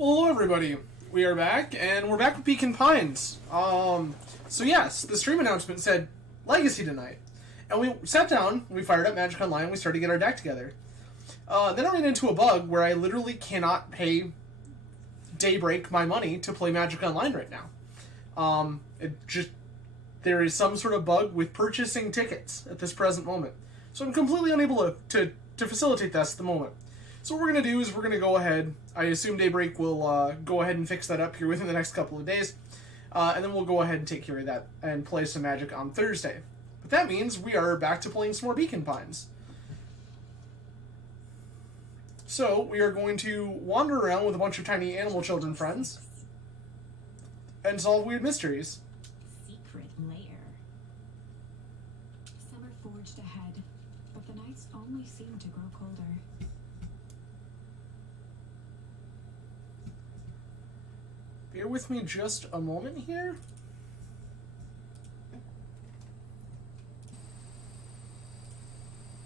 Well, hello everybody. We are back, and we're back with Beacon Pines. So yes, the stream announcement said Legacy tonight. And we sat down, we fired up Magic Online, and we started to get our deck together. Then I ran into a bug where I literally cannot pay Daybreak my money to play Magic Online right now. There is some sort of bug with purchasing tickets at this present moment. So I'm completely unable to facilitate this at the moment. So what we're going to do is we're going to go ahead, I assume Daybreak will go ahead and fix that up here within the next couple of days, and then we'll go ahead and take care of that and play some Magic on Thursday. But that means we are back to playing some more Beacon Pines. So we are going to wander around with a bunch of tiny animal children friends and solve weird mysteries. Secret lair. Summer forged ahead, but the nights only seemed to grow colder. Bear with me just a moment here.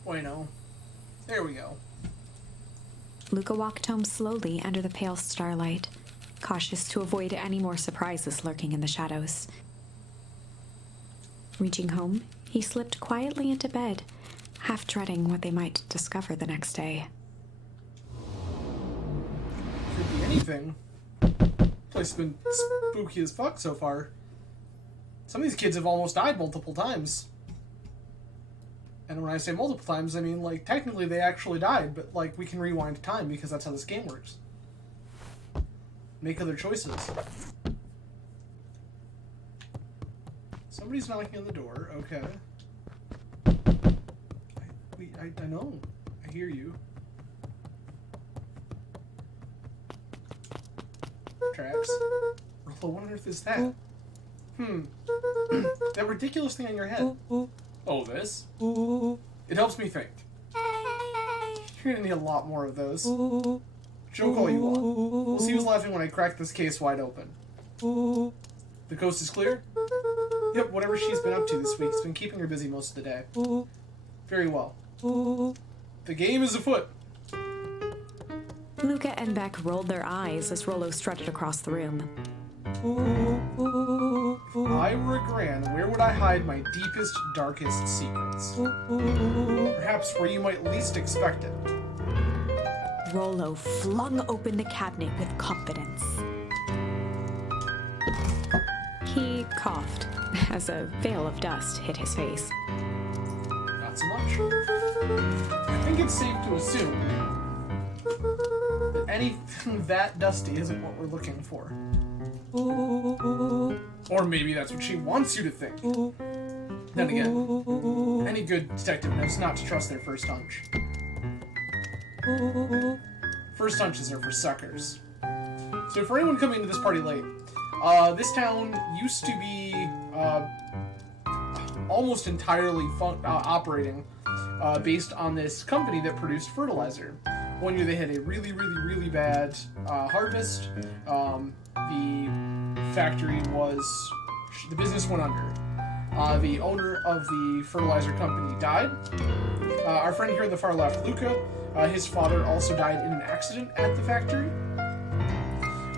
Bueno. There we go. Luca walked home slowly under the pale starlight, cautious to avoid any more surprises lurking in the shadows. Reaching home, he slipped quietly into bed, half dreading what they might discover the next day. Could be anything. Place has been spooky as fuck so far. Some of these kids have almost died multiple times. And when I say multiple times, I mean, like, technically they actually died, but, like, we can rewind time because that's how this game works. Make other choices. Somebody's knocking on the door, okay. I know. I hear you. Traps. What on earth is that? That ridiculous thing on your head. Oh, this? It helps me think. You're gonna need a lot more of those. Joke all you want. We'll see who's laughing when I crack this case wide open. The coast is clear? Yep, whatever she's been up to this week has been keeping her busy most of the day. Very well. The game is afoot. Luca and Beck rolled their eyes as Rollo strutted across the room. If I were a Gran, where would I hide my deepest, darkest secrets? Perhaps where you might least expect it. Rollo flung open the cabinet with confidence. He coughed as a veil of dust hit his face. Not so much. I think it's safe to assume that anything that dusty isn't what we're looking for. Or maybe that's what she wants you to think. Then again, any good detective knows not to trust their first hunch. First hunches are for suckers. So for anyone coming to this party late, this town used to be almost entirely operating based on this company that produced fertilizer. One year they had a really, really, really bad harvest. The factory the business went under. The owner of the fertilizer company died. Our friend here on the far left, Luca, his father also died in an accident at the factory.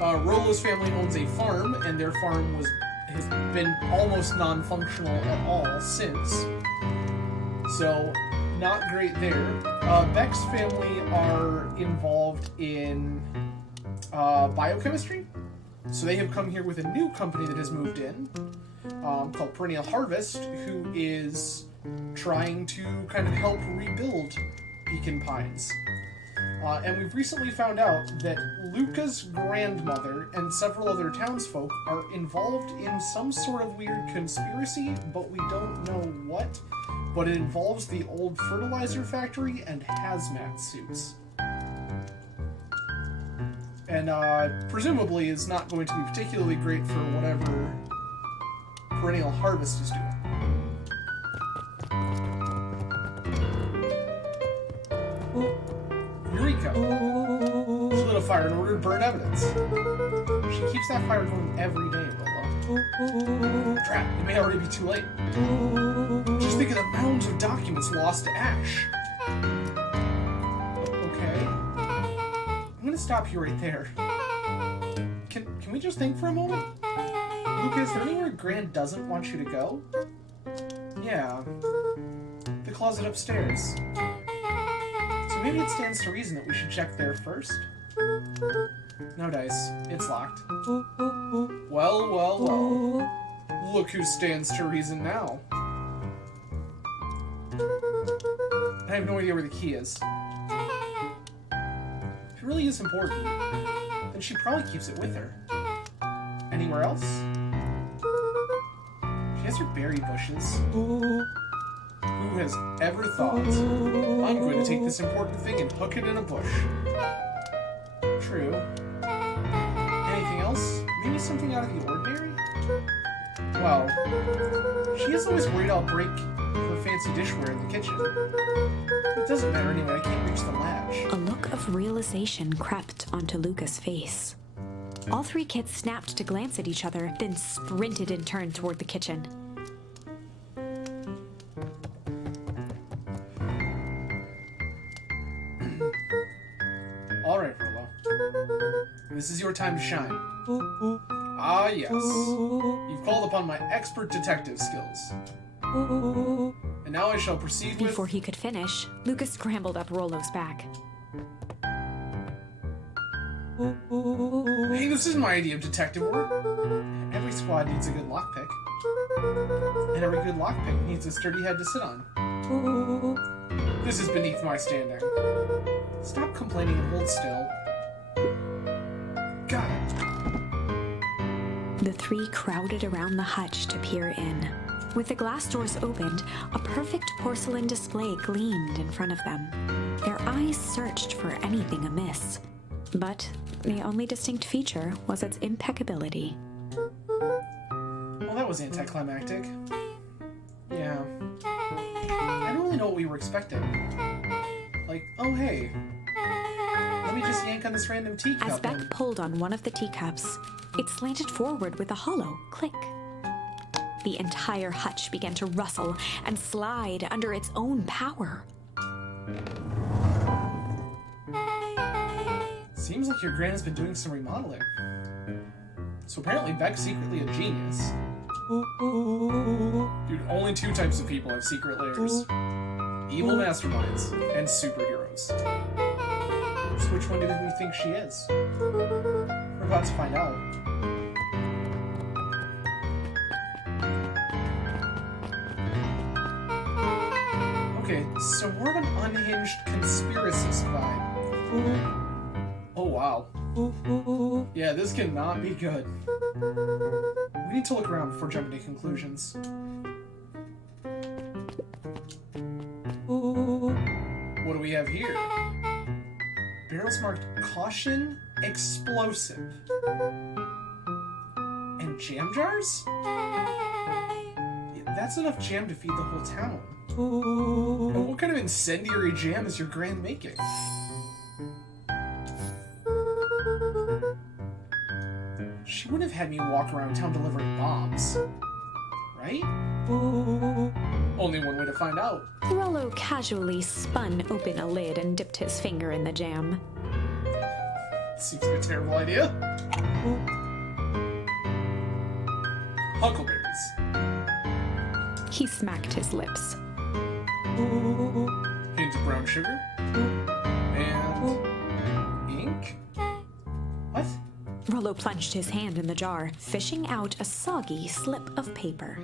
Rollo's family owns a farm, and their farm has been almost non-functional at all since. So, not great there. Beck's family are involved in biochemistry. So they have come here with a new company that has moved in, called Perennial Harvest, who is trying to kind of help rebuild Beacon Pines. And we've recently found out that Luca's grandmother and several other townsfolk are involved in some sort of weird conspiracy, but we don't know what. But it involves the old fertilizer factory and hazmat suits. And presumably is not going to be particularly great for whatever Perennial Harvest is doing. Eureka! She lit a fire in order to burn evidence. She keeps that fire going every day, Rollo. Crap, it may already be too late. Just think of the mounds of documents lost to ash. Okay. I'm gonna stop you right there. Can we just think for a moment? Luca, is there anywhere Gran doesn't want you to go? Yeah. The closet upstairs. So maybe it stands to reason that we should check there first? No dice. It's locked. Well, well, well. Look who stands to reason now. I have no idea where the key is. If it really is important, then she probably keeps it with her. Anywhere else? She has her berry bushes. Who has ever thought, I'm going to take this important thing and hook it in a bush? True. Anything else? Maybe something out of the ordinary? Well, she is always worried I'll break her fancy dishware in the kitchen. It doesn't matter anyway, I can't reach the latch. A look of realization crept onto Luca's face. All three kids snapped to glance at each other, then sprinted and turned toward the kitchen. All right, Rolo. This is your time to shine. Ah, yes. You've called upon my expert detective skills. And now I shall proceed with... Before he could finish, Luca scrambled up Rolo's back. Hey, this is my idea of detective work. Every squad needs a good lockpick. And every good lockpick needs a sturdy head to sit on. This is beneath my standing. Stop complaining and hold still. Got it. The three crowded around the hutch to peer in. With the glass doors opened, a perfect porcelain display gleamed in front of them. Their eyes searched for anything amiss. But the only distinct feature was its impeccability. Well, that was anticlimactic. Yeah. I don't really know what we were expecting. Like, oh hey, let me just yank on this random teacup. As Beck pulled on one of the teacups, it slanted forward with a hollow click. The entire hutch began to rustle and slide under its own power. Seems like your Gran has been doing some remodeling. So apparently Beck's secretly a genius. Dude, only two types of people have secret layers. Evil masterminds and superheroes. So which one do we think she is? We're about to find out. Okay, so more of an unhinged conspiracist vibe. Oh wow. Yeah, this cannot be good. We need to look around before jumping to conclusions. What do we have here? Barrels marked caution, explosive. And jam jars? That's enough jam to feed the whole town. And what kind of incendiary jam is your Gran making? She wouldn't have had me walk around town delivering bombs. Right? Only one way to find out. Rolo casually spun open a lid and dipped his finger in the jam. Seems like a terrible idea. Huckleberries. He smacked his lips. Hint of brown sugar. And ink? What? Rolo plunged his hand in the jar, fishing out a soggy slip of paper.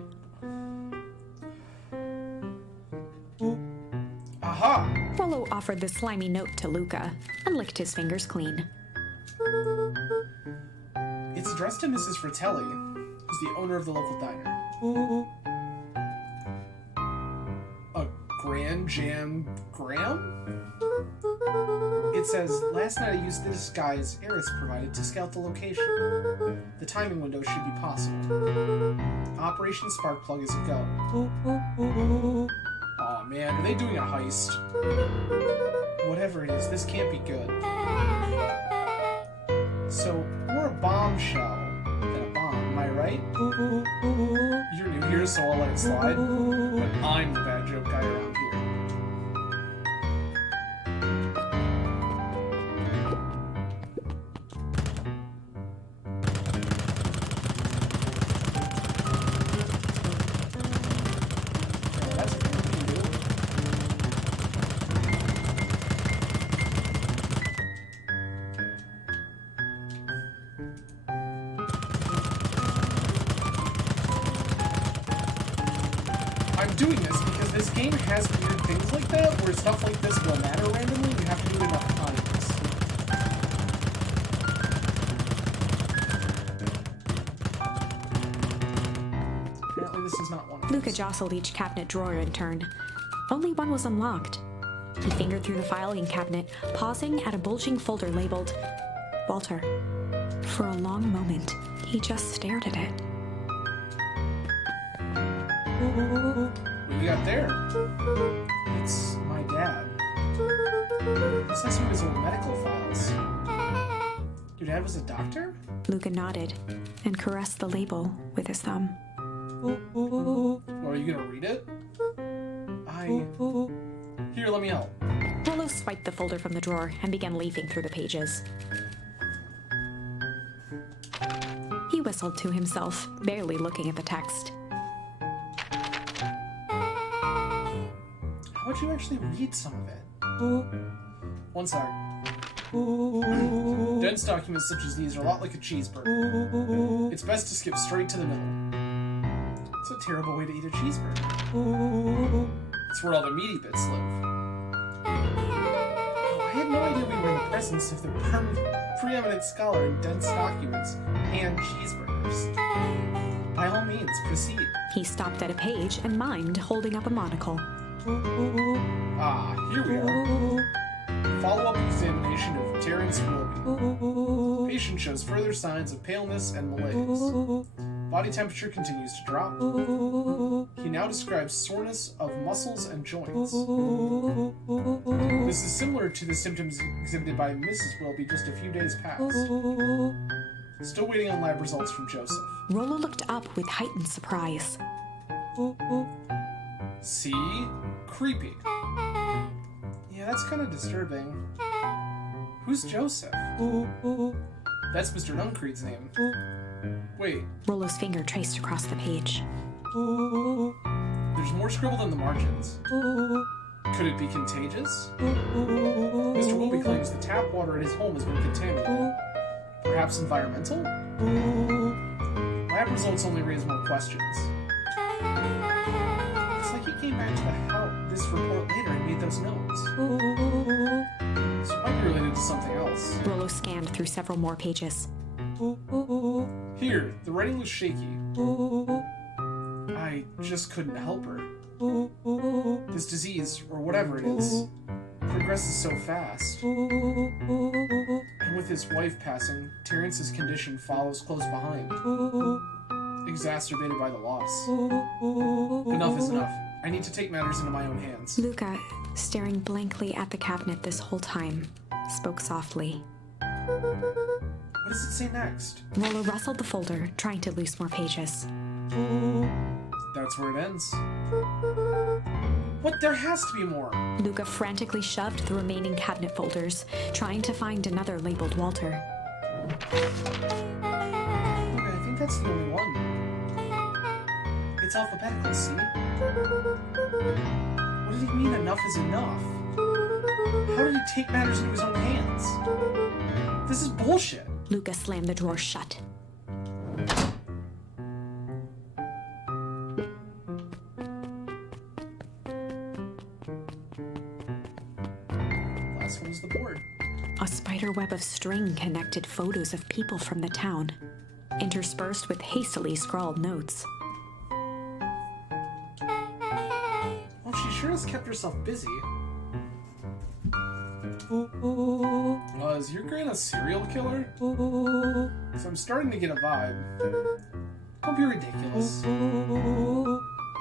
Aha! Rolo offered the slimy note to Luca and licked his fingers clean. It's addressed to Mrs. Fratelli, who's the owner of the local diner. A Gran Jam Graham? It says, last night I used the disguise Eris provided to scout the location. The timing window should be possible. Operation Sparkplug is a go. Aw man, are they doing a heist? Whatever it is, this can't be good. So, more a bombshell than a bomb, am I right? You're new here, so I'll let it slide. But I'm the bad joke guy around here. I'm doing this because this game has weird things like that, where stuff like this will matter randomly. You have to do it enough times. Apparently this is not one of Luca those. jostled each cabinet drawer in turn. Only one was unlocked. He fingered through the filing cabinet, pausing at a bulging folder labeled Walter. For a long moment, he just stared at it. What you got there? It's my dad. This has some of his old medical files. Your dad was a doctor? Luca nodded and caressed the label with his thumb. Well, are you gonna read it? Here, let me help. Rollo swiped the folder from the drawer and began leafing through the pages. He whistled to himself, barely looking at the text. How would you actually read some of it? One sec. Dense documents such as these are a lot like a cheeseburger. It's best to skip straight to the middle. It's a terrible way to eat a cheeseburger. It's where all the meaty bits live. Oh, I had no idea we were in the presence of the preeminent scholar in dense documents and cheeseburgers. By all means, proceed. He stopped at a page and mimed, holding up a monocle. Ah, here we are. Follow-up examination of Terrence Willoughby. Patient shows further signs of paleness and malaise. Body temperature continues to drop. He now describes soreness of muscles and joints. This is similar to the symptoms exhibited by Mrs. Willoughby just a few days past. Still waiting on lab results from Joseph. Rollo looked up with heightened surprise. See? Creepy. Yeah, that's kind of disturbing. Who's Joseph? That's Mr. Nuncreed's name. Wait, Rollo's finger traced across the page. there's more scribbled in the margins. Could it be contagious? Mr. Willoughby claims the tap water at his home has been contaminated. Perhaps environmental? Lab results only raise more questions. It's like he came back to this report later and made those notes. So it might be related to something else. Rollo scanned through several more pages. Here, the writing was shaky. I just couldn't help her. This disease, or whatever it is, progresses so fast. And with his wife passing, Terrence's condition follows close behind, exacerbated by the loss. Enough is enough. I need to take matters into my own hands. Luca, staring blankly at the cabinet this whole time, spoke softly. What does it say next? Rollo rustled the folder, trying to loose more pages. That's where it ends. What? There has to be more. Luca frantically shoved the remaining cabinet folders, trying to find another labeled Walter. Okay, I think that's the only one. It's alphabetical, see? What did he mean enough is enough? How did he take matters into his own hands? This is bullshit. Luca slammed the drawer shut. Last one was the board. A spider web of string connected photos of people from the town, interspersed with hastily scrawled notes. Well, she sure has kept herself busy. Is your gran a serial killer? So I'm starting to get a vibe. Don't be ridiculous.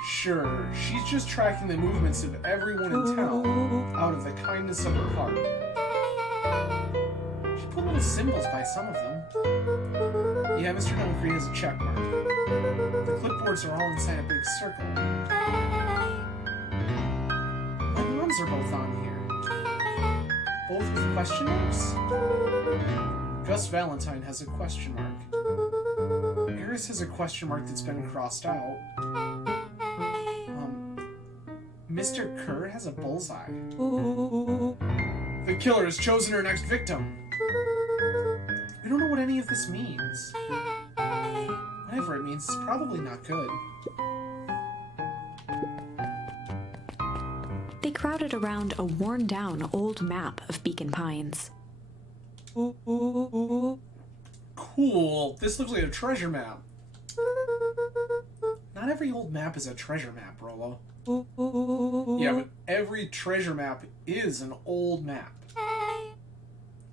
Sure, she's just tracking the movements of everyone in town out of the kindness of her heart. She put little symbols by some of them. Yeah, Mr. Nuncreed has a check mark. The clipboards are all inside a big circle. My moms are both on here. Both with question marks? Gus Valentine has a question mark. Eris has a question mark that's been crossed out. Mr. Kerr has a bullseye. The killer has chosen her next victim. We don't know what any of this means. Whatever it means, it's probably not good. They crowded around a worn-down old map of Beacon Pines. Cool. This looks like a treasure map. Not every old map is a treasure map, Rollo. Yeah, but every treasure map is an old map.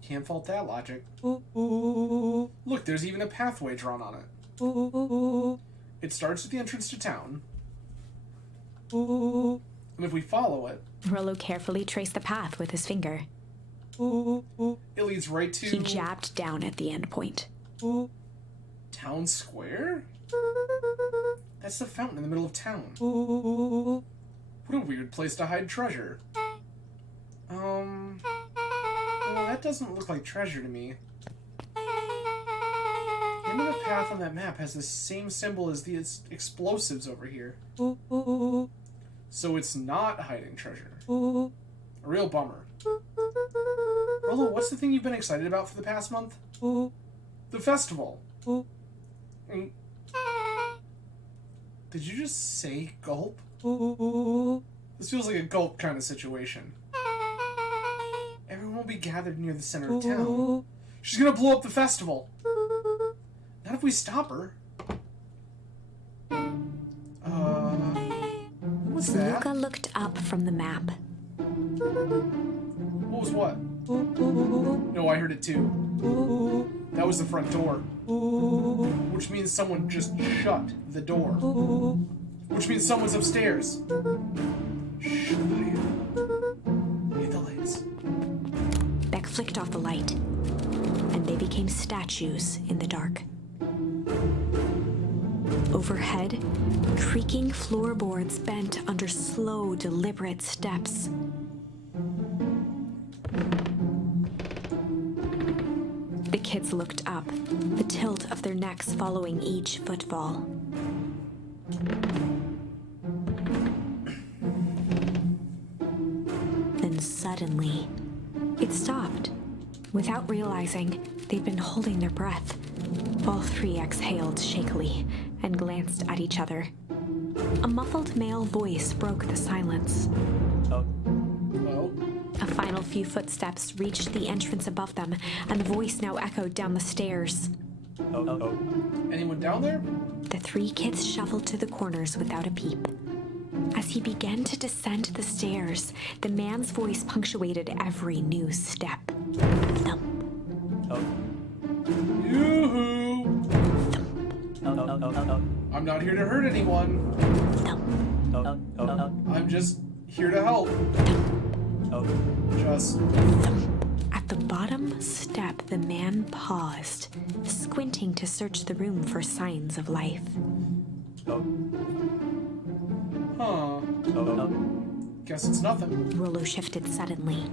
Can't fault that logic. Look, there's even a pathway drawn on it. It starts at the entrance to town. And if we follow it... Rollo carefully traced the path with his finger. It leads right to... He jabbed down at the end point. Town Square? That's the fountain in the middle of town. What a weird place to hide treasure. Well, that doesn't look like treasure to me. The end of the path on that map has the same symbol as the explosives over here. So it's not hiding treasure. A real bummer. Rollo, what's the thing you've been excited about for the past month? The festival. Did you just say gulp? This feels like a gulp kind of situation. Everyone will be gathered near the center of town. She's gonna blow up the festival. Not if we stop her. What's that? Luca looked up from the map. What was what? No, I heard it too. That was the front door. Which means someone just shut the door. Which means someone's upstairs. Shh, quiet. Hit the lights. Beck flicked off the light, and they became statues in the dark. Overhead, creaking floorboards bent under slow, deliberate steps. The kids looked up, the tilt of their necks following each footfall. Then suddenly, it stopped. Without realizing, they'd been holding their breath. All three exhaled shakily and glanced at each other. A muffled male voice broke the silence. Well, A final few footsteps reached the entrance above them, and the voice now echoed down the stairs. anyone down there? The three kids shuffled to the corners without a peep. As he began to descend the stairs, the man's voice punctuated every new step. Thump, Yoo-hoo! thump, I'm not here to hurt anyone. thump, I'm just here to help. Just... thump. At the bottom step, the man paused, squinting to search the room for signs of life. Huh. Guess it's nothing. Rollo shifted suddenly.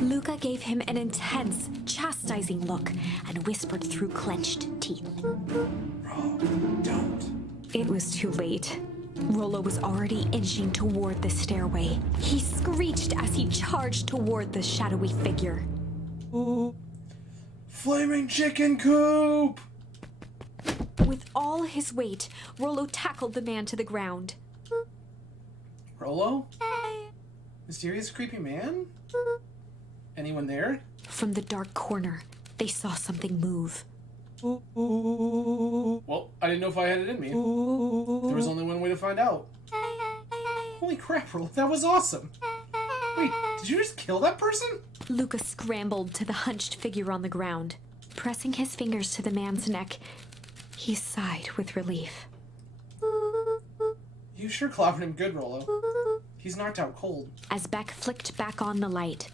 Luca gave him an intense, chastising look and whispered through clenched teeth. Bro, don't. It was too late. Rollo was already inching toward the stairway. He screeched as he charged toward the shadowy figure. Flaming chicken coop! With all his weight, Rollo tackled the man to the ground. Rollo? Mysterious creepy man? Anyone there? From the dark corner, they saw something move. Well, I didn't know if I had it in me. There was only one way to find out. Holy crap, Rollo, that was awesome! Wait, did you just kill that person? Luca scrambled to the hunched figure on the ground. Pressing his fingers to the man's neck, he sighed with relief. You sure clobbered him good, Rollo. He's knocked out cold. As Beck flicked back on the light,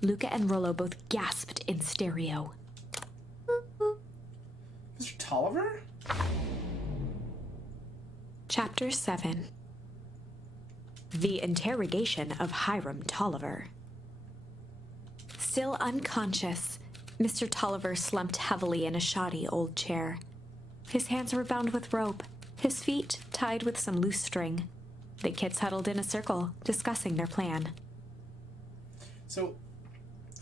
Luca and Rollo both gasped in stereo. Mr. Tolliver? Chapter 7. The Interrogation of Hiram Tolliver. Still unconscious, Mr. Tolliver slumped heavily in a shoddy old chair. His hands were bound with rope, his feet tied with some loose string. The kids huddled in a circle, discussing their plan. So,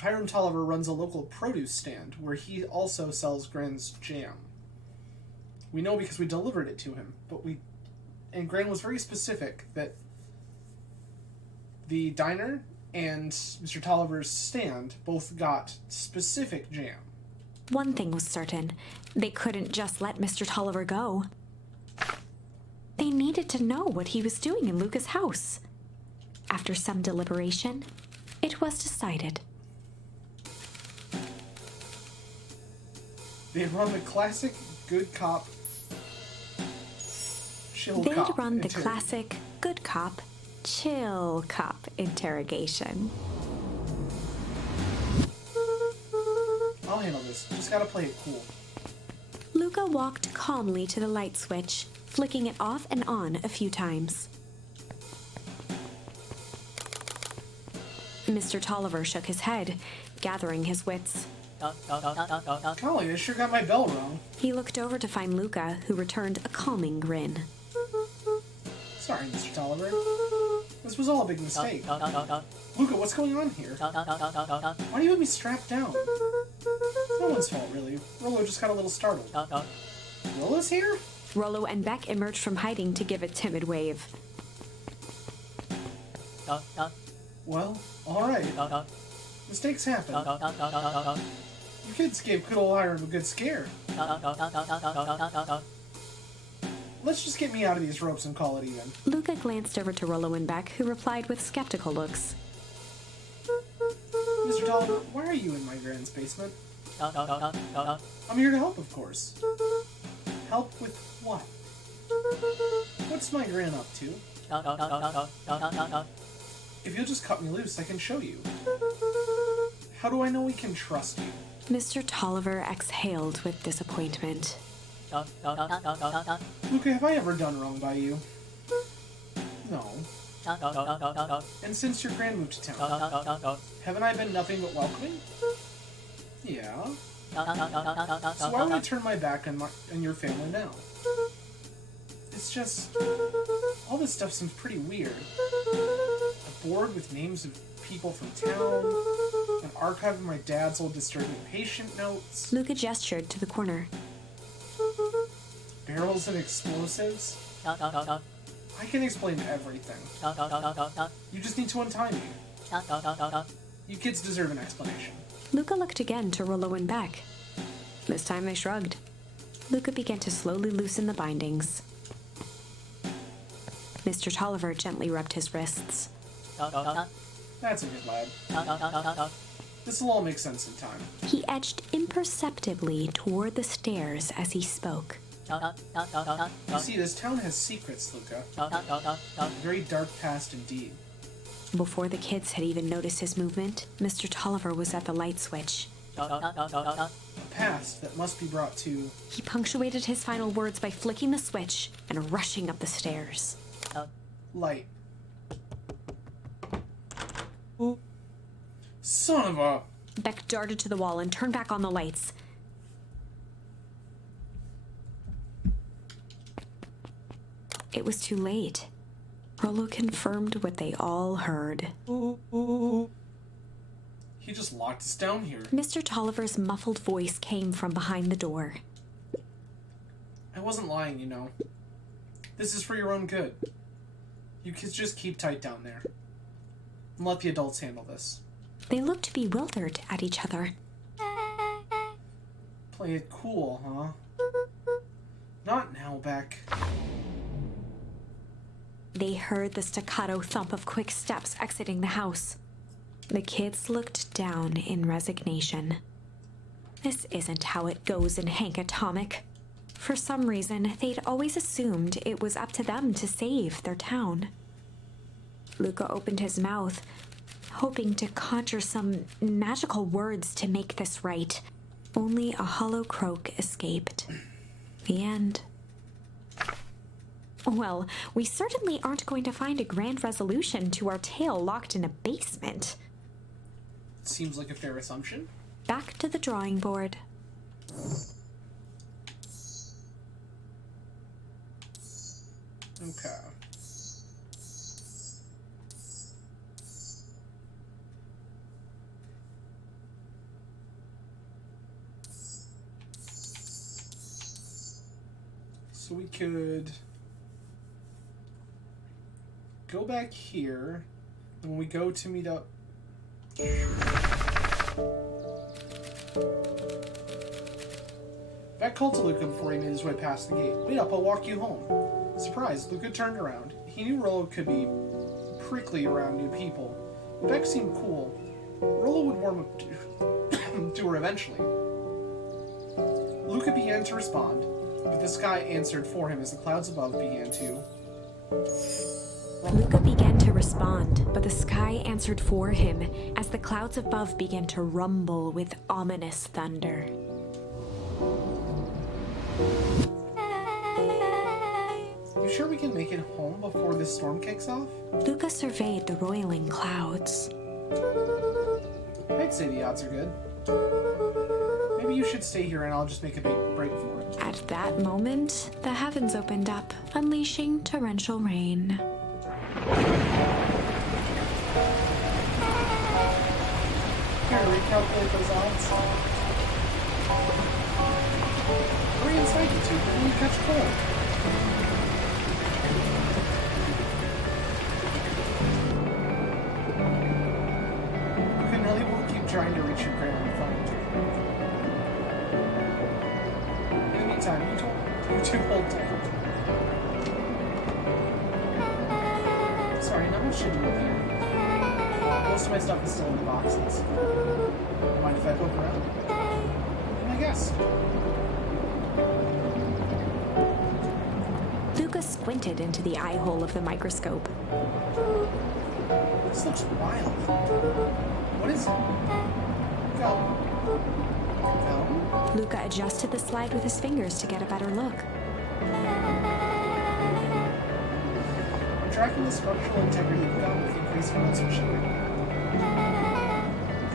Hiram Tolliver runs a local produce stand where he also sells Gran's jam. We know because we delivered it to him, and Gran was very specific that The diner and Mr. Tolliver's stand both got specific jam. One thing was certain. They couldn't just let Mr. Tolliver go. They needed to know what he was doing in Luca's house. After some deliberation, it was decided. They'd run the classic good cop, chill They'd cop run the interrogation. classic good cop, chill cop interrogation. I'll handle this. Just gotta play it cool. Luca walked calmly to the light switch, flicking it off and on a few times. Mr. Tolliver shook his head, gathering his wits. Golly, I sure got my bell rung. He looked over to find Luca, who returned a calming grin. Sorry, Mr. Tolliver. This was all a big mistake. Luca, what's going on here? Why do you have me strapped down? No one's fault, really. Rollo just got a little startled. Rollo's here? Rollo and Beck emerged from hiding to give a timid wave. Well, alright. Mistakes happen. You kids gave good old Hiram a good scare. Let's just get me out of these ropes and call it even. Luca glanced over to Rollo and Beck, who replied with skeptical looks. Mr. Tolliver, why are you in my grand's basement? I'm here to help, of course. Help with what? What's my gran up to? If you'll just cut me loose, I can show you. How do I know we can trust you? Mr. Tolliver exhaled with disappointment. Luca, have I ever done wrong by you? No. And since your gran moved to town, haven't I been nothing but welcoming? Yeah. So why would I turn my back on your family now? It's just... all this stuff seems pretty weird. A board with names of people from town, an archive of my dad's old disturbing patient notes, Luca gestured to the corner. barrels and explosives. I can explain everything. You just need to untie me. You kids deserve an explanation. Luca looked again to Rollo and Beck. This time they shrugged. Luca began to slowly loosen the bindings. Mr. Tolliver gently rubbed his wrists. That's a good lad. This'll all make sense in time. He edged imperceptibly toward the stairs as he spoke. You see, this town has secrets, Luca. A very dark past indeed. Before the kids had even noticed his movement, Mr. Tolliver was at the light switch. A past that must be brought to... He punctuated his final words by flicking the switch and rushing up the stairs. light. Son of a... Beck darted to the wall and turned back on the lights. It was too late. Rollo confirmed what they all heard. He just locked us down here. Mr. Tolliver's muffled voice came from behind the door. I wasn't lying, you know. This is for your own good. You kids just keep tight down there. And let the adults handle this. They looked bewildered at each other. Play it cool, huh? Not now, Beck. They heard the staccato thump of quick steps exiting the house. The kids looked down in resignation. This isn't how it goes in Hank Atomic. For some reason, they'd always assumed it was up to them to save their town. Luca opened his mouth, hoping to conjure some magical words to make this right. Only a hollow croak escaped. The end. Well, we certainly aren't going to find a grand resolution to our tale locked in a basement. Seems like a fair assumption. Back to the drawing board. Okay. So we could go back here, when we go to meet up. Beck called to Luca before he made his way past the gate. Wait up, I'll walk you home. Surprised, Luca turned around. He knew Rollo could be prickly around new people. Beck seemed cool. Rollo would warm up to her eventually. Luca began to respond, but the sky answered for him as the clouds above began to... Luca began to respond, but the sky answered for him as the clouds above began to rumble with ominous thunder. You sure we can make it home before this storm kicks off? Luca surveyed the roiling clouds. I'd say the odds are good. Maybe you should stay here and I'll just make a big break for it. At that moment, the heavens opened up, unleashing torrential rain. Here, recalculate those odds. Hurry inside, you two, before you catch cold. Okay, Nelly will keep trying to reach your grandma on the phone. In the meantime, you two hold tight. Sorry, not much to do up here. Most of my stuff is still in the boxes. Mind if I poke around? I guess. Luca squinted into the eye hole of the microscope. This looks wild. What is it? Go. Luca adjusted the slide with his fingers to get a better look. I'm tracking the structural integrity of gum with increased amounts of sugar.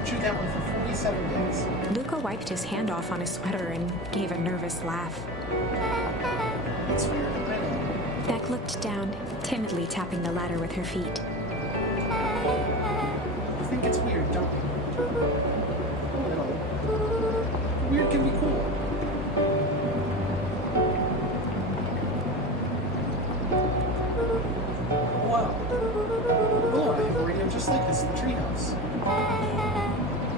Chew that one for 47 days. Luca wiped his hand off on his sweater and gave a nervous laugh. It's weird, I know. Beck looked down, timidly tapping the ladder with her feet. You think it's weird, don't you? A little. Weird can be cool. Wow. Oh, I have a radio just like this in the treehouse.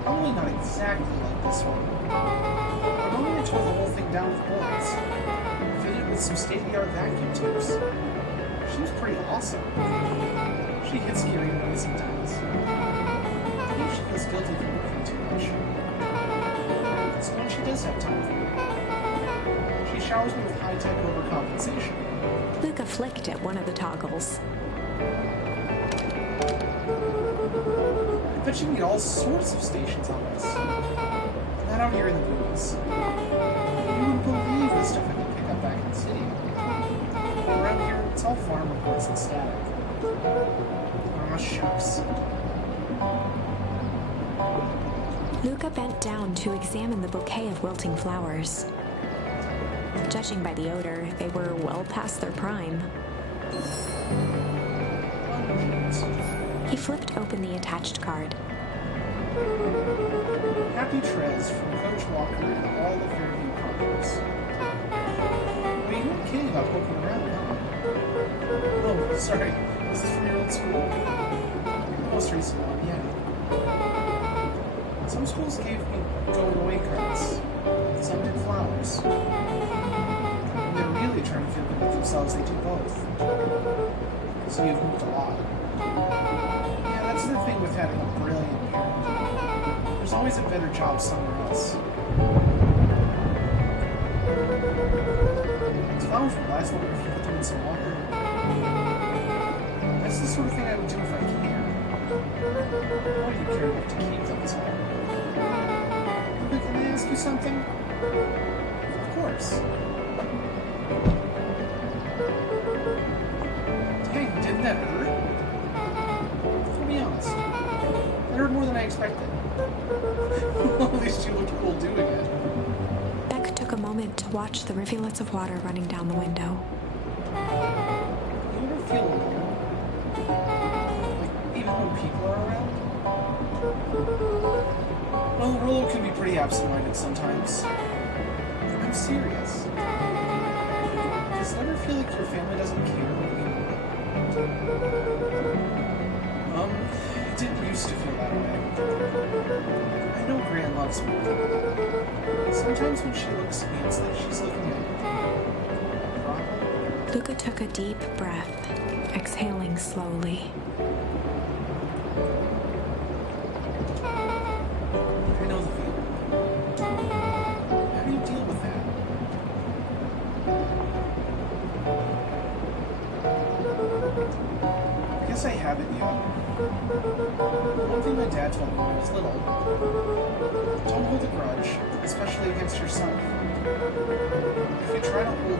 Probably not exactly like this one. I'm only going to tore the whole thing down with bullets. Fitted with some state-of-the-art vacuum tubes. She was pretty awesome. She hits scary movies sometimes. I think she feels guilty for working too much. So when she does have time for me, she showers me with high-tech overcompensation. Luca flicked at one of the toggles. I bet you can get all sorts of stations on this. Not out here in the movies. You wouldn't believe the stuff I can pick up back in the city. Around here, it's all farm reports and static. Aw, shucks. Luca bent down to examine the bouquet of wilting flowers. Judging by the odor, they were well past their prime. He flipped open the attached card. Happy trails from Coach Walker and all the Fairview Conquerors. But you weren't kidding about poking around, huh? Oh, sorry. Is this from your old school? The most recent one, yeah. Some schools gave me going-away cards. Some did flowers. When they're really trying to feel good about themselves, they do both. So you've moved a lot. Yeah, that's the thing with having a brilliant parent. There's always a better job somewhere else. These flowers will last longer if you put them in some water. That's the sort of thing I would do if I can. Why do you care enough to keep them as well? Can I ask you something? Of course. Dang, didn't that hurt? To be honest, it hurt more than I expected. Well, at least you looked cool doing it. Beck took a moment to watch the rivulets of water running down the window. You ever feel alone? Like, even when people are around? Well, Rollo can be pretty absent-minded sometimes. I'm serious. Does it ever feel like your family doesn't care what you want? It didn't used to feel that way. I know Gran loves me. Sometimes when she looks at me, it's like she's looking at a problem. Luca took a deep breath, exhaling slowly. I know the feeling. How do you deal with that? I guess I haven't yet. One thing my dad told me when I was little: don't hold a grudge, especially against yourself. If you try to hold it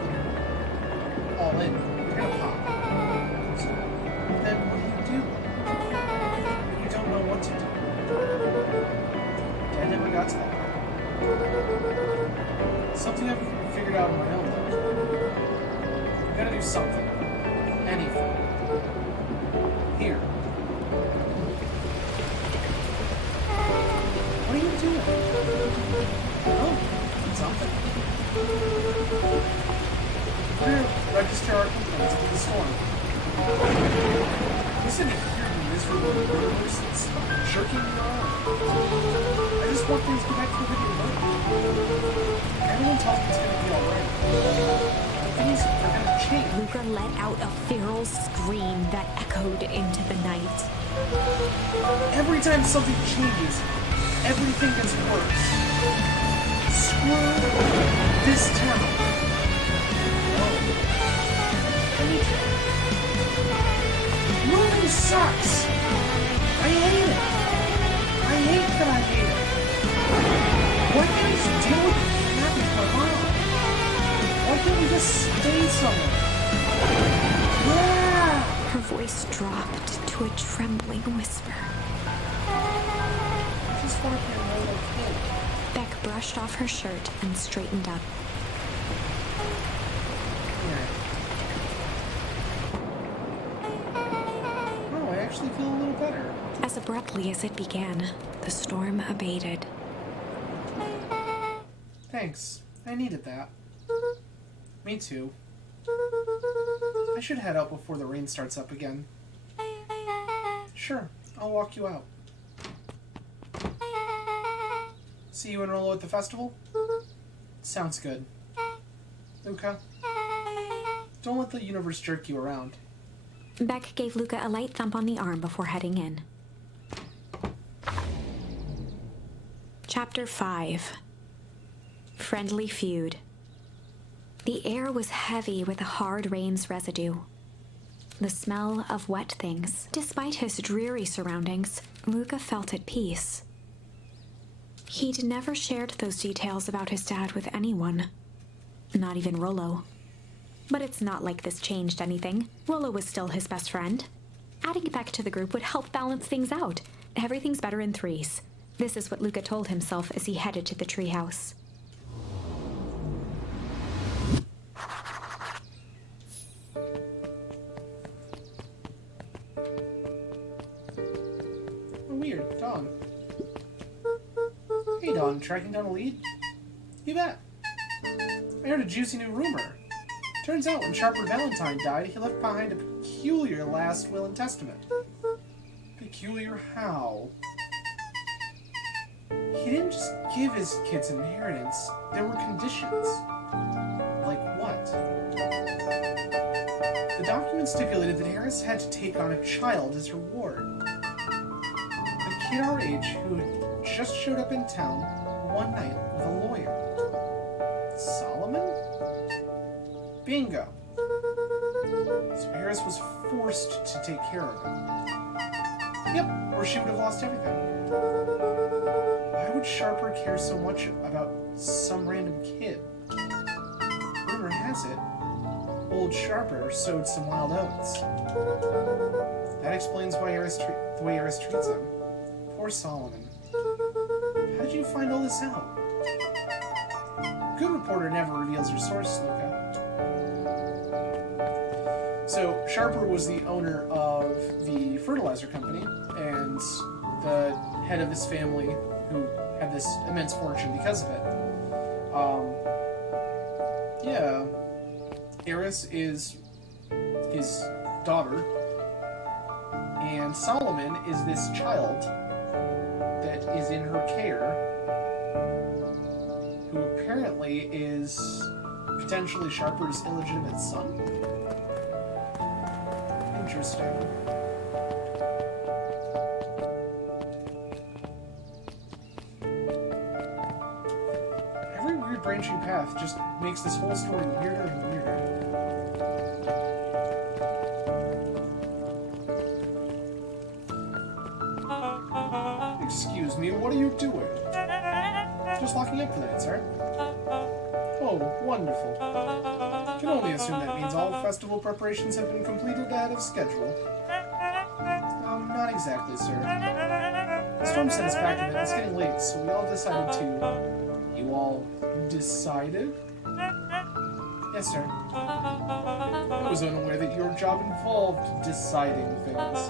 all in, you're gonna pop. Then what do? You don't know what to do. I never got to that part. Something I've figured out on my own, though. You gotta do something. Anything. Here. What are you doing? Oh, something. We're gonna register our complaints with the storm. Listen to hear you miserable murderers that's jerking me around. I just want things to go back to the way they were. Everyone tells me it's gonna be alright. But things are gonna change. Luca let out a feral scream that echoed into the night. Every time something changes, everything gets worse. Screw this town. Moving sucks. I hate it. I hate that I hate it. Why can't I just deal with it happy for a while? Why can't we just stay somewhere? Ah! Her voice dropped to a trembling whisper. I just want to be a normal kid. Beck brushed off her shirt and straightened up. Here. Oh, I actually feel a little better. As abruptly as it began, the storm abated. Thanks. I needed that. Me too. I should head out before the rain starts up again. Sure, I'll walk you out. See you in Rolo at the festival? Sounds good. Luca, don't let the universe jerk you around. Beck gave Luca a light thump on the arm before heading in. Chapter 5. Friendly Feud. The air was heavy with the hard rain's residue. The smell of wet things. Despite his dreary surroundings, Luca felt at peace. He'd never shared those details about his dad with anyone. Not even Rollo. But it's not like this changed anything. Rollo was still his best friend. Adding Beck to the group would help balance things out. Everything's better in threes. This is what Luca told himself as he headed to the treehouse. Oh, weird. Dawn. Hey, Dawn. Tracking down a lead? You bet. I heard a juicy new rumor. Turns out when Sharper Valentine died, he left behind a peculiar last will and testament. Peculiar how? He didn't just give his kids an inheritance. There were conditions. Like what? The document stipulated that Harris had to take on a child as her ward. A kid our age who had just showed up in town one night with a lawyer. Solomon? Bingo. So Harris was forced to take care of him. Yep, or she would have lost everything. Why would Sharper care so much about some random kid? Rumor has it, old Sharper sowed some wild oats. That explains why the way Harris treats him. Poor Solomon. How did you find all this out? Good reporter never reveals her source, Luca. So, Sharper was the owner of the fertilizer company, and the head of his family, who had this immense fortune because of it. Yeah. Eris is his daughter, And Solomon is this child that is in her care, who apparently is potentially Sharper's illegitimate son. Interesting. Every weird branching path just makes this whole story weirder and weirder. Excuse me, what are you doing? Just locking up for the night, sir. Oh, wonderful. Can only assume that means all festival preparations have been completed ahead of schedule. Not exactly, sir. The storm sent us back a bit. It's getting late, so we all decided to... You all decided? Yes, sir. I was unaware that your job involved deciding things.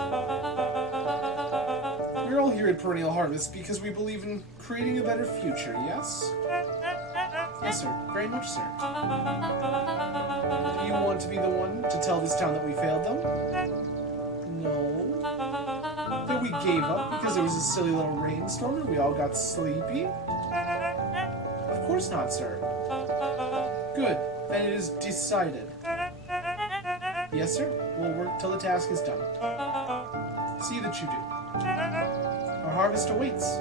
We're all here at Perennial Harvest because we believe in creating a better future, yes? Yes, sir. Very much, sir. Do you want to be the one to tell this town that we failed them? No. That we gave up because there was a silly little rainstorm and we all got sleepy? Of course not, sir. Good. Then it is decided. Yes, sir. We'll work till the task is done. See that you do. Our harvest awaits.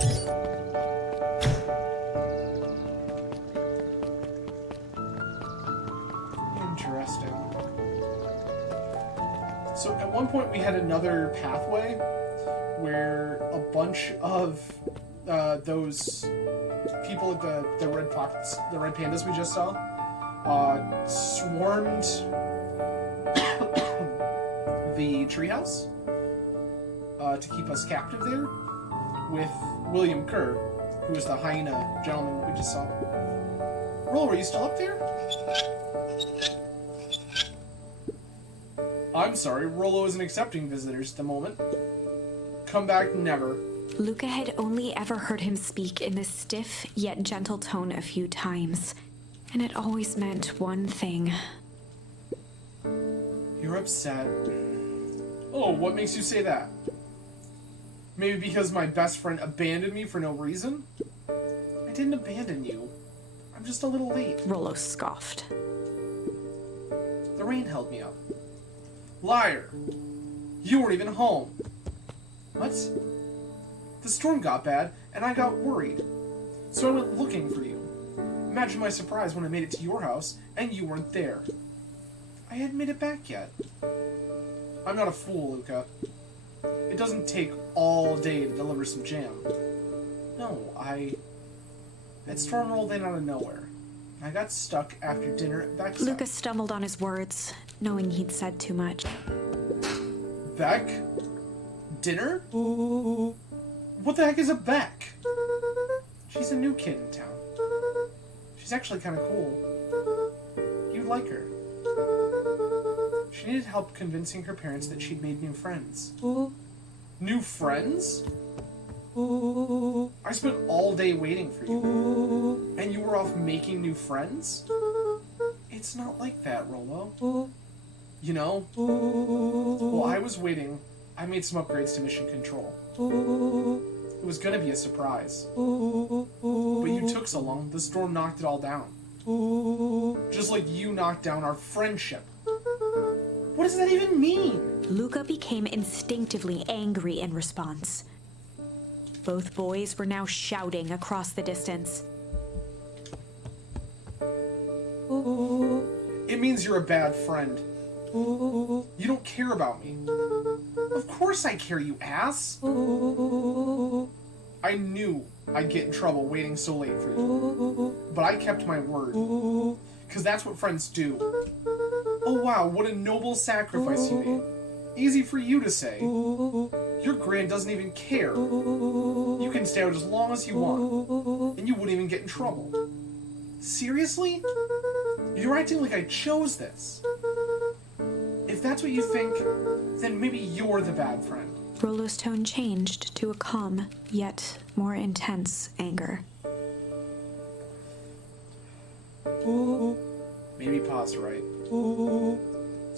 Interesting. So at one point we had another pathway where a bunch of those people at the red pandas we just saw swarmed the treehouse to keep us captive there with William Kerr, who was the hyena gentleman we just saw. Roll, were you still up there? I'm sorry, Rollo isn't accepting visitors at the moment. Come back never. Luca had only ever heard him speak in this stiff yet gentle tone a few times, and it always meant one thing. You're upset. Oh, what makes you say that? Maybe because my best friend abandoned me for no reason? I didn't abandon you. I'm just a little late. Rollo scoffed. The rain held me up. Liar! You weren't even home. What? The storm got bad, and I got worried. So I went looking for you. Imagine my surprise when I made it to your house, and you weren't there. I hadn't made it back yet. I'm not a fool, Luca. It doesn't take all day to deliver some jam. No, that storm rolled in out of nowhere. I got stuck after dinner at Beck's. Luca stumbled on his words, knowing he'd said too much. Beck? Dinner? What the heck is a Beck? She's a new kid in town. She's actually kind of cool. You'd like her. She needed help convincing her parents that she'd made new friends. New friends? I spent all day waiting for you. And you were off making new friends? It's not like that, Rollo. You know? While I was waiting, I made some upgrades to mission control. It was gonna be a surprise. But you took so long, the storm knocked it all down. Just like you knocked down our friendship. What does that even mean? Luca became instinctively angry in response. Both boys were now shouting across the distance. It means you're a bad friend. You don't care about me. Of course I care, you ass. I knew I'd get in trouble waiting so late for you. But I kept my word. Because that's what friends do. Oh wow, what a noble sacrifice you made. Easy for you to say. Your grand doesn't even care. You can stay out as long as you want. And you wouldn't even get in trouble. Seriously? You're acting like I chose this. If that's what you think, then maybe you're the bad friend. Rollo's tone changed to a calm, yet more intense anger. Maybe Pa's right.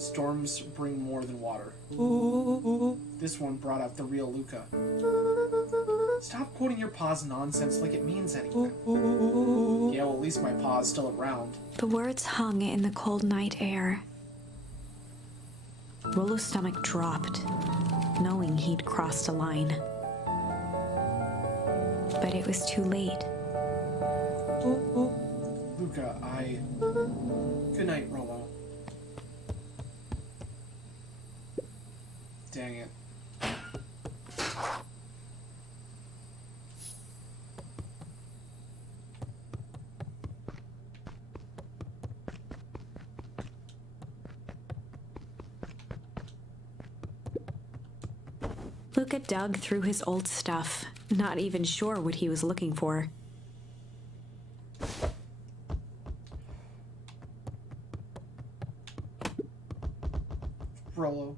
Storms bring more than water. This one brought out the real Luca. Stop quoting your pa's nonsense like it means anything. Yeah, well, at least my pa's still around. The words hung in the cold night air. Rollo's stomach dropped, knowing he'd crossed a line. But it was too late. Luca, Good night, Rollo. Dang it. Luca dug through his old stuff, not even sure what he was looking for. Rollo.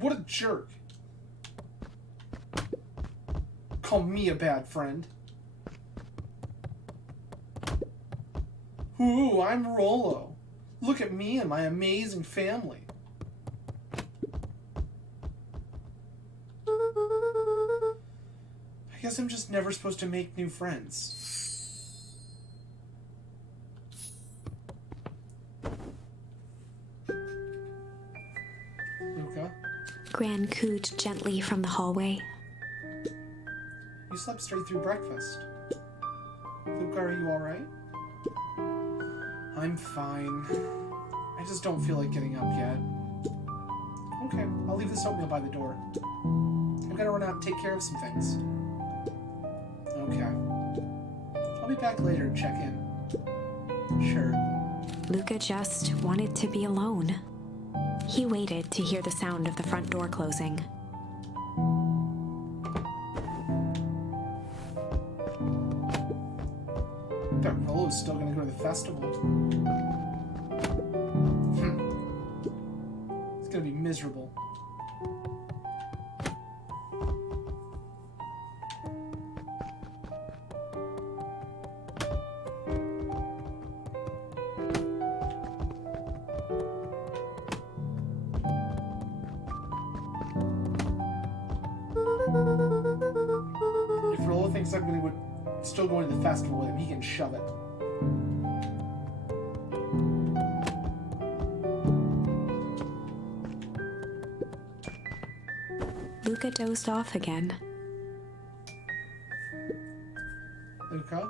What a jerk. Call me a bad friend. Ooh, I'm Rollo. Look at me and my amazing family. I guess I'm just never supposed to make new friends. Luca? Gran cooed gently from the hallway. You slept straight through breakfast. Luca, are you alright? I'm fine. I just don't feel like getting up yet. Okay, I'll leave this oatmeal by the door. I've got to run out and take care of some things. Okay. I'll be back later to check in. Sure. Luca just wanted to be alone. He waited to hear the sound of the front door closing. I bet Rollo's still gonna go to the festival. It's gonna be miserable. If Rollo thinks I'm still going to the festival with him, he can shove it. Luca dozed off again. Luca?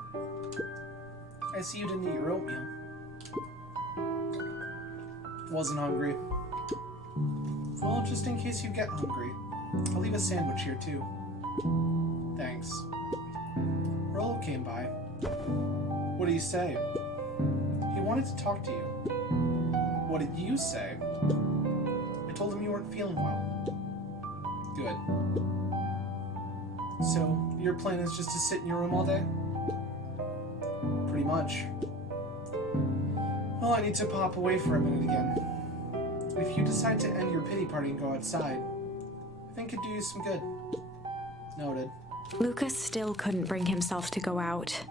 I see you didn't eat your oatmeal. Wasn't hungry. Well, just in case you get hungry, I'll leave a sandwich here too. Thanks. Rollo came by. What did he say? He wanted to talk to you. What did you say? I told him you weren't feeling well. Good. So, your plan is just to sit in your room all day? Pretty much. Well, I need to pop away for a minute again. If you decide to end your pity party and go outside, I think it'd do you some good. Noted. Luca still couldn't bring himself to go out.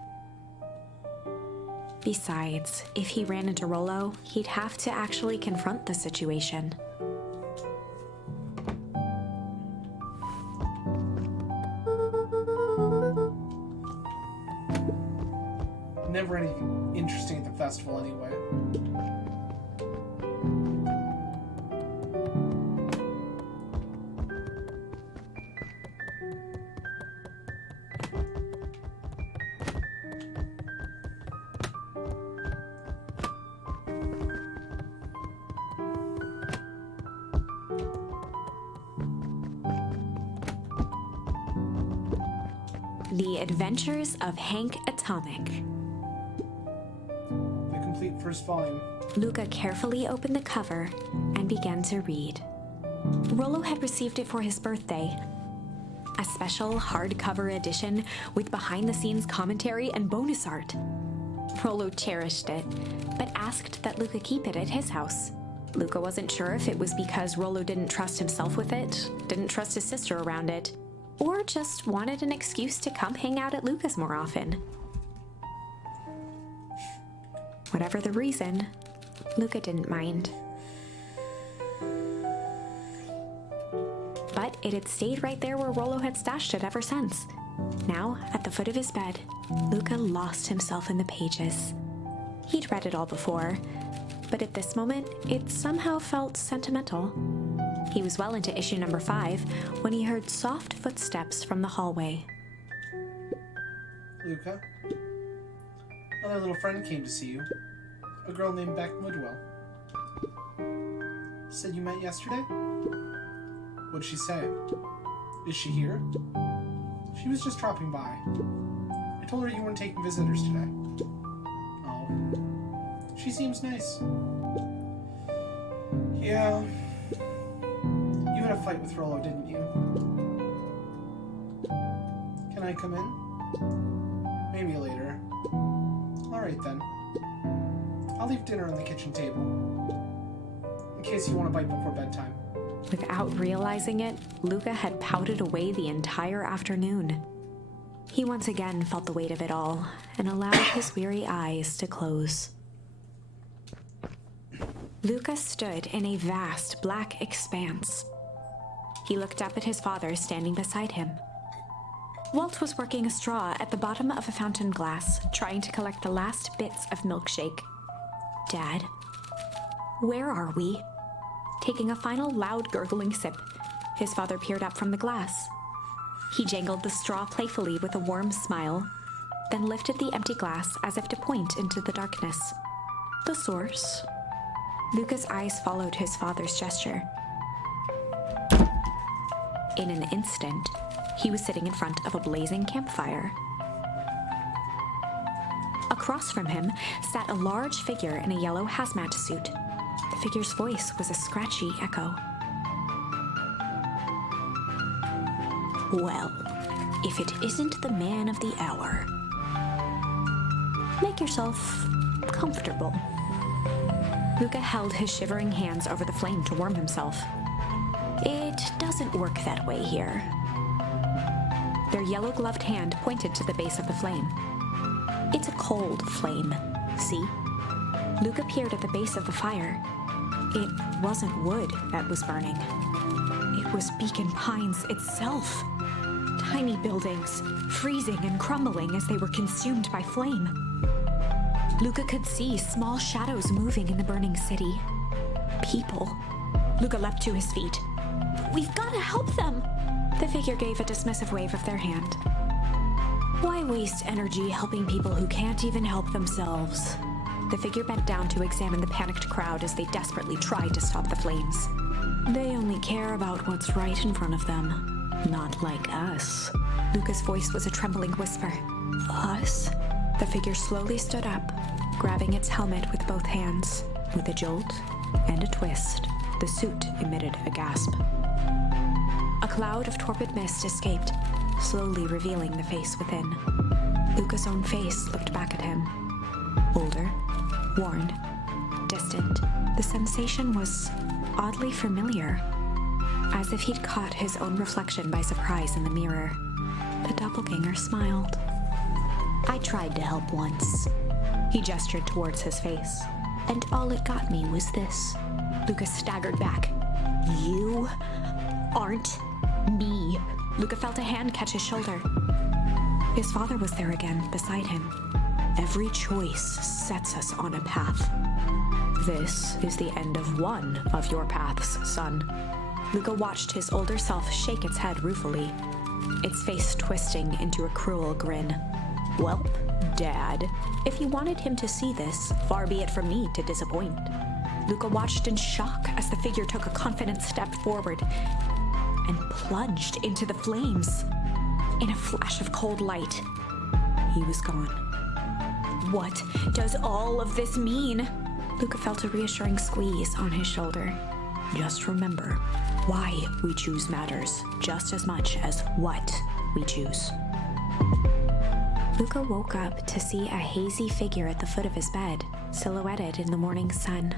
Besides, if he ran into Rollo, he'd have to actually confront the situation. Never anything interesting at the festival anyway. The Adventures of Hank Atomic. The complete first volume. Luca carefully opened the cover and began to read. Rollo had received it for his birthday. A special hardcover edition with behind-the-scenes commentary and bonus art. Rollo cherished it, but asked that Luca keep it at his house. Luca wasn't sure if it was because Rollo didn't trust himself with it, didn't trust his sister around it, or just wanted an excuse to come hang out at Luca's more often. Whatever the reason, Luca didn't mind. But it had stayed right there where Rollo had stashed it ever since. Now, at the foot of his bed, Luca lost himself in the pages. He'd read it all before, but at this moment, it somehow felt sentimental. He was well into issue number 5 when he heard soft footsteps from the hallway. Luca, another little friend came to see you. A girl named Beck Woodwell. Said you met yesterday? What'd she say? Is she here? She was just dropping by. I told her you weren't taking visitors today. Oh. She seems nice. Yeah. You had a fight with Rollo, didn't you? Can I come in? Maybe later. Alright then. I'll leave dinner on the kitchen table. In case you want to bite before bedtime. Without realizing it, Luca had pouted away the entire afternoon. He once again felt the weight of it all and allowed his weary eyes to close. Luca stood in a vast black expanse. He looked up at his father standing beside him. Walt was working a straw at the bottom of a fountain glass, trying to collect the last bits of milkshake. Dad, where are we? Taking a final loud gurgling sip, his father peered up from the glass. He jangled the straw playfully with a warm smile, then lifted the empty glass as if to point into the darkness. The source? Luca's eyes followed his father's gesture. In an instant, he was sitting in front of a blazing campfire. Across from him sat a large figure in a yellow hazmat suit. The figure's voice was a scratchy echo. Well, if it isn't the man of the hour. Make yourself comfortable. Luca held his shivering hands over the flame to warm himself. It doesn't work that way here. Their yellow-gloved hand pointed to the base of the flame. It's a cold flame, see? Luca peered at the base of the fire. It wasn't wood that was burning. It was Beacon Pines itself. Tiny buildings, freezing and crumbling as they were consumed by flame. Luca could see small shadows moving in the burning city. People. Luca leapt to his feet. We've got to help them! The figure gave a dismissive wave of their hand. Why waste energy helping people who can't even help themselves? The figure bent down to examine the panicked crowd as they desperately tried to stop the flames. They only care about what's right in front of them. Not like us. Luca's voice was a trembling whisper. Us? The figure slowly stood up, grabbing its helmet with both hands. With a jolt and a twist, the suit emitted a gasp. A cloud of torpid mist escaped, slowly revealing the face within. Luca's own face looked back at him. Older, worn, distant. The sensation was oddly familiar, as if he'd caught his own reflection by surprise in the mirror. The doppelganger smiled. I tried to help once. He gestured towards his face. And all it got me was this. Luca staggered back. You aren't me. Luca felt a hand catch his shoulder. His father was there again, beside him. Every choice sets us on a path. This is the end of one of your paths, son. Luca watched his older self shake its head ruefully, its face twisting into a cruel grin. Welp, Dad, if you wanted him to see this, far be it from me to disappoint. Luca watched in shock as the figure took a confident step forward and plunged into the flames. In a flash of cold light, he was gone. What does all of this mean? Luca felt a reassuring squeeze on his shoulder. Just remember, why we choose matters just as much as what we choose. Luca woke up to see a hazy figure at the foot of his bed, silhouetted in the morning sun.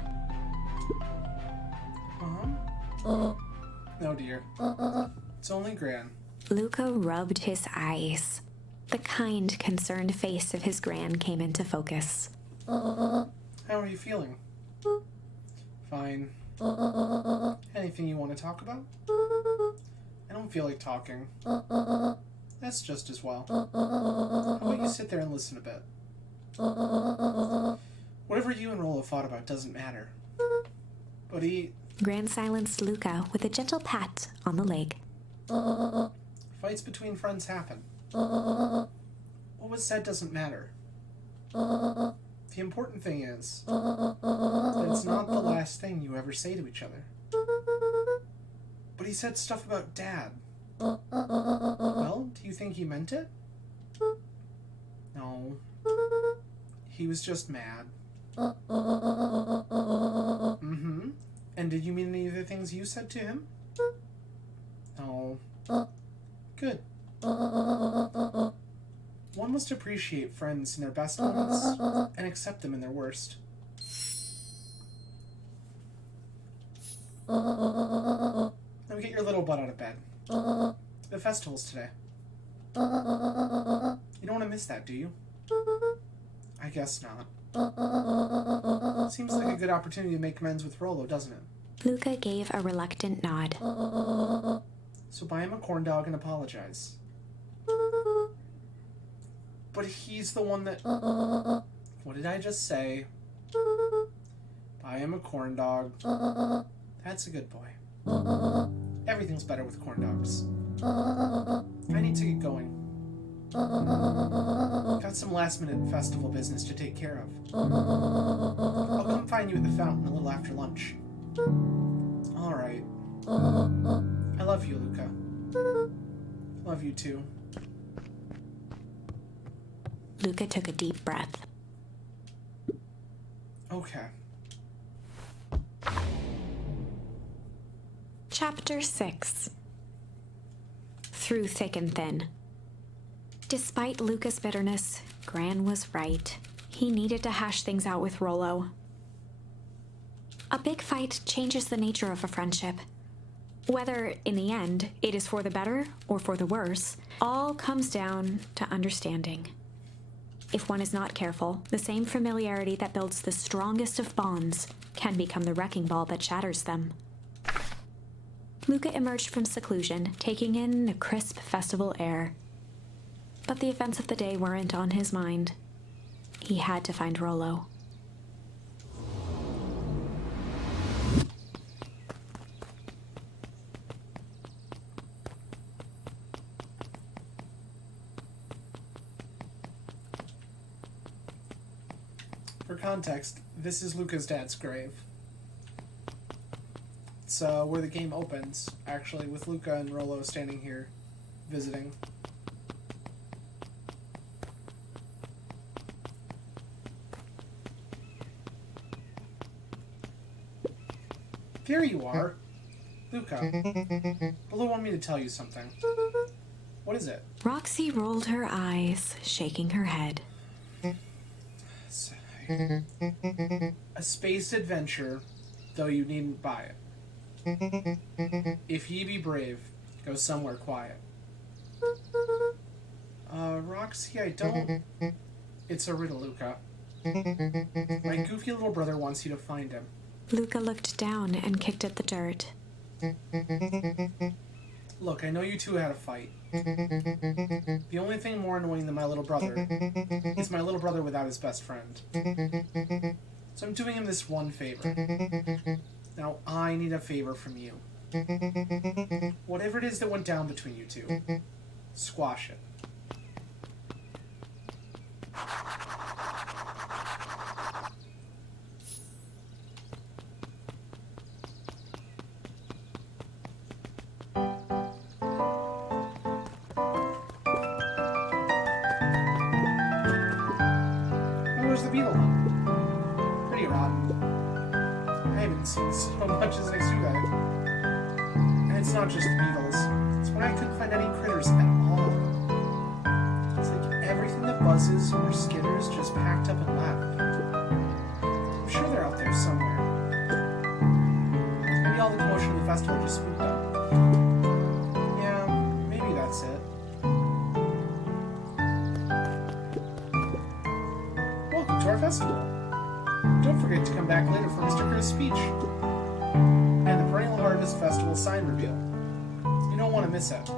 Oh dear. It's only Gran. Luca rubbed his eyes. The kind, concerned face of his gran came into focus. How are you feeling? Fine. Anything you want to talk about? I don't feel like talking. That's just as well. How about you sit there and listen a bit? Whatever you and Rollo fought about doesn't matter. But Gran silenced Luca with a gentle pat on the leg. fights between friends happen. What was said doesn't matter. The important thing is that it's not the last thing you ever say to each other. But he said stuff about Dad. Well, do you think he meant it? No. He was just mad. Mm-hmm. And did you mean any of the things you said to him? No. Good. One must appreciate friends in their best moments and accept them in their worst. Now get your little butt out of bed. The festival's today. You don't want to miss that, do you? I guess not. Seems like a good opportunity to make amends with Rollo, doesn't it? Luca gave a reluctant nod. So buy him a corn dog and apologize. But he's the one that... What did I just say? Buy him a corn dog. That's a good boy. Everything's better with corn dogs. I need to get going. Got some last-minute festival business to take care of. I'll come find you at the fountain a little after lunch. All right. I love you, Luca. Love you too. Luca took a deep breath. Okay. Chapter 6. Through thick and thin. Despite Luca's bitterness, Gran was right. He needed to hash things out with Rollo. A big fight changes the nature of a friendship. Whether, in the end, it is for the better or for the worse, all comes down to understanding. If one is not careful, the same familiarity that builds the strongest of bonds can become the wrecking ball that shatters them. Luca emerged from seclusion, taking in the crisp festival air. But the events of the day weren't on his mind. He had to find Rollo. For context, this is Luca's dad's grave. It's where the game opens, actually, with Luca and Rollo standing here, visiting. There you are. Luca. Rollo wanted me to tell you something. What is it? Roxy rolled her eyes, shaking her head. A space adventure, though you needn't buy it. If ye be brave, go somewhere quiet. Roxy, I don't... It's a riddle, Luca. My goofy little brother wants you to find him. Luca looked down and kicked at the dirt. Look, I know you two had a fight. The only thing more annoying than my little brother is my little brother without his best friend. So I'm doing him this one favor. Now I need a favor from you. Whatever it is that went down between you two, squash it. Where's the beetle hunt? Pretty rotten. I haven't seen so much as I do that. And it's not just the beetles. It's when I couldn't find any critters at all. It's like everything that buzzes or skitters just packed up and left. I'm sure they're out there somewhere. Maybe all the commotion of the festival just spooked them. Yeah, maybe that's it. Welcome to our festival. Don't forget to come back later for Mr. Kerr's speech and the Perennial Harvest Festival sign reveal. You don't want to miss it.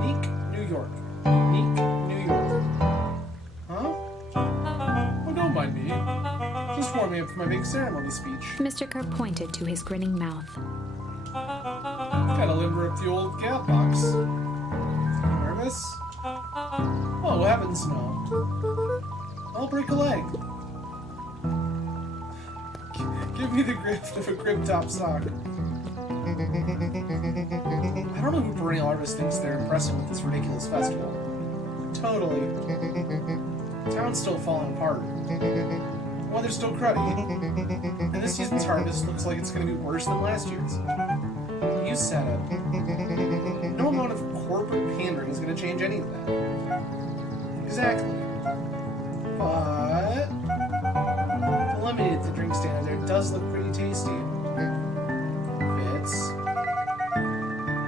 Unique New York. Unique New York. Huh? Oh, don't mind me. Just warming up for my big ceremony speech. Mr. Kerr pointed to his grinning mouth. Gotta limber up the old gal box. You nervous? Oh, heavens no. I'll break a leg. Give me the gift of a grip top sock. I don't know who Perennial Harvest thinks they're impressing with this ridiculous festival. Totally. Town's still falling apart. Weather's still cruddy. And this season's harvest looks like it's going to be worse than last year's. You said it. No amount of corporate pandering is going to change any of that. Exactly. But the lemonade at the drink stand there does look pretty tasty. Fits.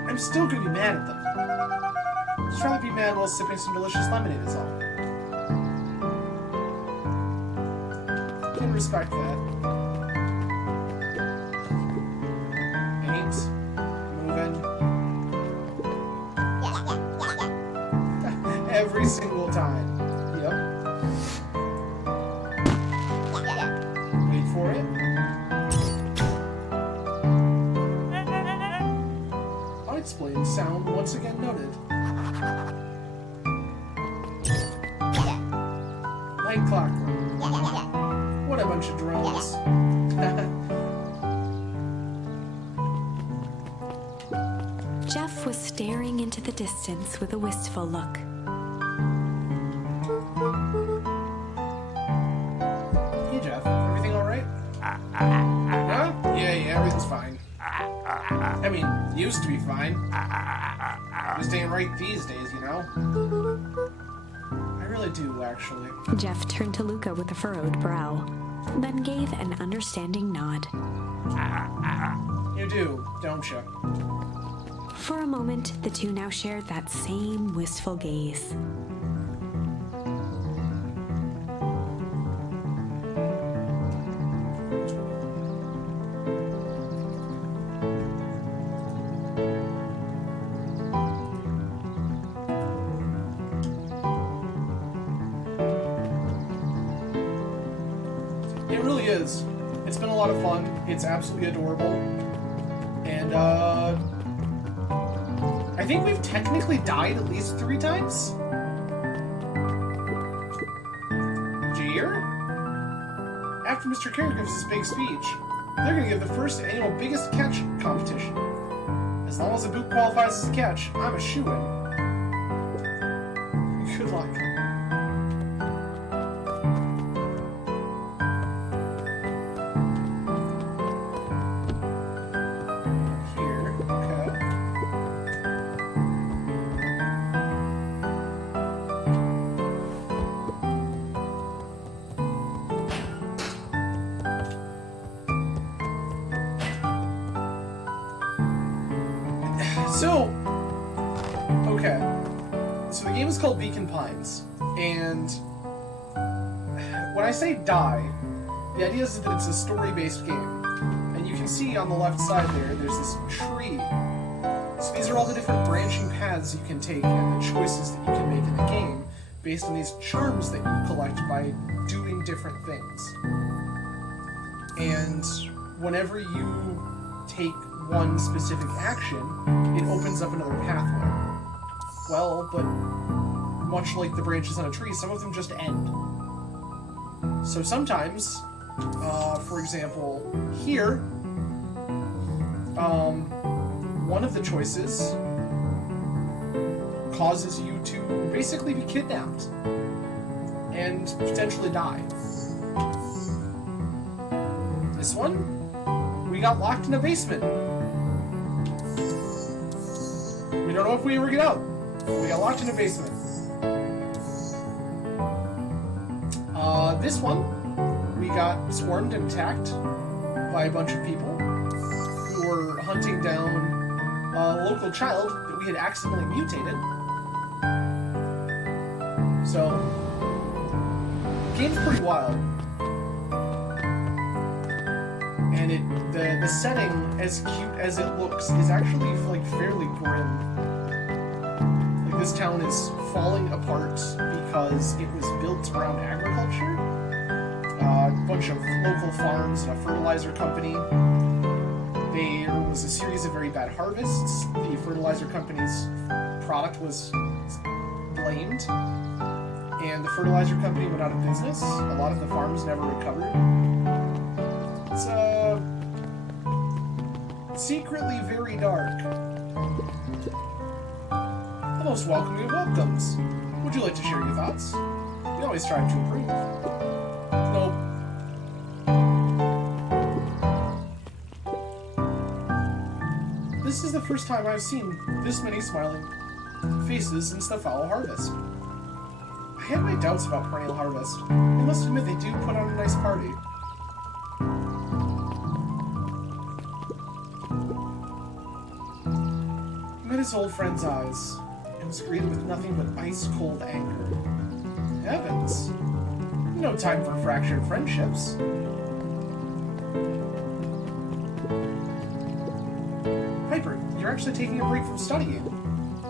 I'm still going to be mad at them. Just rather be mad while sipping some delicious lemonade is all. Can respect that. Paint. Moving. Every single time. Yep. Wait for it. Unexplained sound once again noted. Like clockwork. What a bunch of drones. Jeff was staring into the distance with a wistful look. Hey, Jeff. Everything alright? Huh? Yeah, everything's fine. I mean, used to be fine. Just ain't right these days, you know? I really do, actually. Jeff turned to Luca with a furrowed brow, then gave an understanding nod. You do, don't you? For a moment, the two now shared that same wistful gaze. It really is. It's been a lot of fun. It's absolutely adorable. And, I think we've technically died at least 3 times. Did you hear? After Mr. Kerr gives his big speech, they're going to give the first annual biggest catch competition. As long as the boot qualifies as a catch, I'm a shoo-in. Good luck. So the game is called Beacon Pines, and when I say die, the idea is that it's a story-based game, and you can see on the left side there's this tree. So these are all the different branching paths you can take and the choices that you can make in the game based on these charms that you collect by doing different things. And whenever you take one specific action, it opens up another pathway. Well, but much like the branches on a tree, some of them just end. So sometimes, for example, here, one of the choices causes you to basically be kidnapped and potentially die. This one, we got locked in a basement. We don't know if we ever get out. We got locked in a basement. This one, we got swarmed and attacked by a bunch of people who were hunting down a local child that we had accidentally mutated. So, the game's pretty wild. And the setting, as cute as it looks, is actually like fairly grim. Like this town is falling apart because it was built around agriculture. A bunch of local farms and a fertilizer company. There was a series of very bad harvests. The fertilizer company's product was blamed, and the fertilizer company went out of business. A lot of the farms never recovered. It's secretly very dark. The most welcoming of welcomes. Would you like to share your thoughts? We always strive to improve. Nope. This is the first time I've seen this many smiling faces since the foul harvest. I had my doubts about perennial harvest. I must admit they do put on a nice party. He met his old friend's eyes and was greeted with nothing but ice-cold anger. Heavens! No time for fractured friendships. Piper, you're actually taking a break from studying.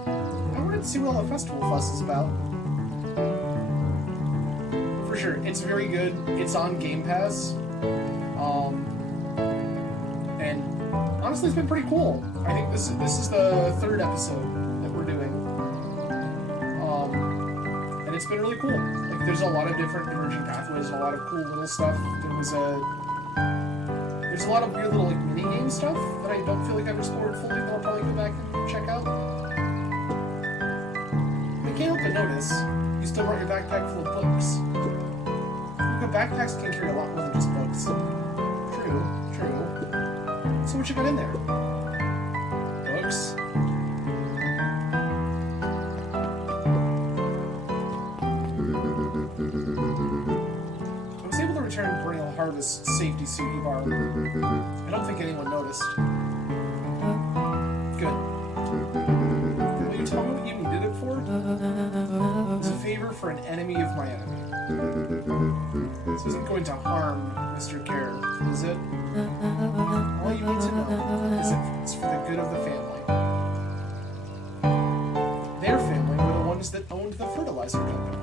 I wanted to see what all the festival fuss is about. For sure, it's very good. It's on Game Pass. And honestly, it's been pretty cool. I think this is the third episode that we're doing. And it's been really cool. Like, there's a lot of different divergent pathways and a lot of cool little stuff. There's a lot of weird little like mini game stuff that I don't feel like I've explored fully, but I'll probably go back and check out. I can't help but notice you still brought your backpack full of books. But backpacks can carry a lot more than just books. True. So what you got in there? Books? I was able to return Perennial Harvest safety suit you borrowed. I don't think anyone noticed. Good. Will you tell me what you needed it for? It's a favor for an enemy of my enemy. This isn't going to harm Mr. Care, is it? All you need to know is that it's for the good of the family. Their family were the ones that owned the fertilizer company.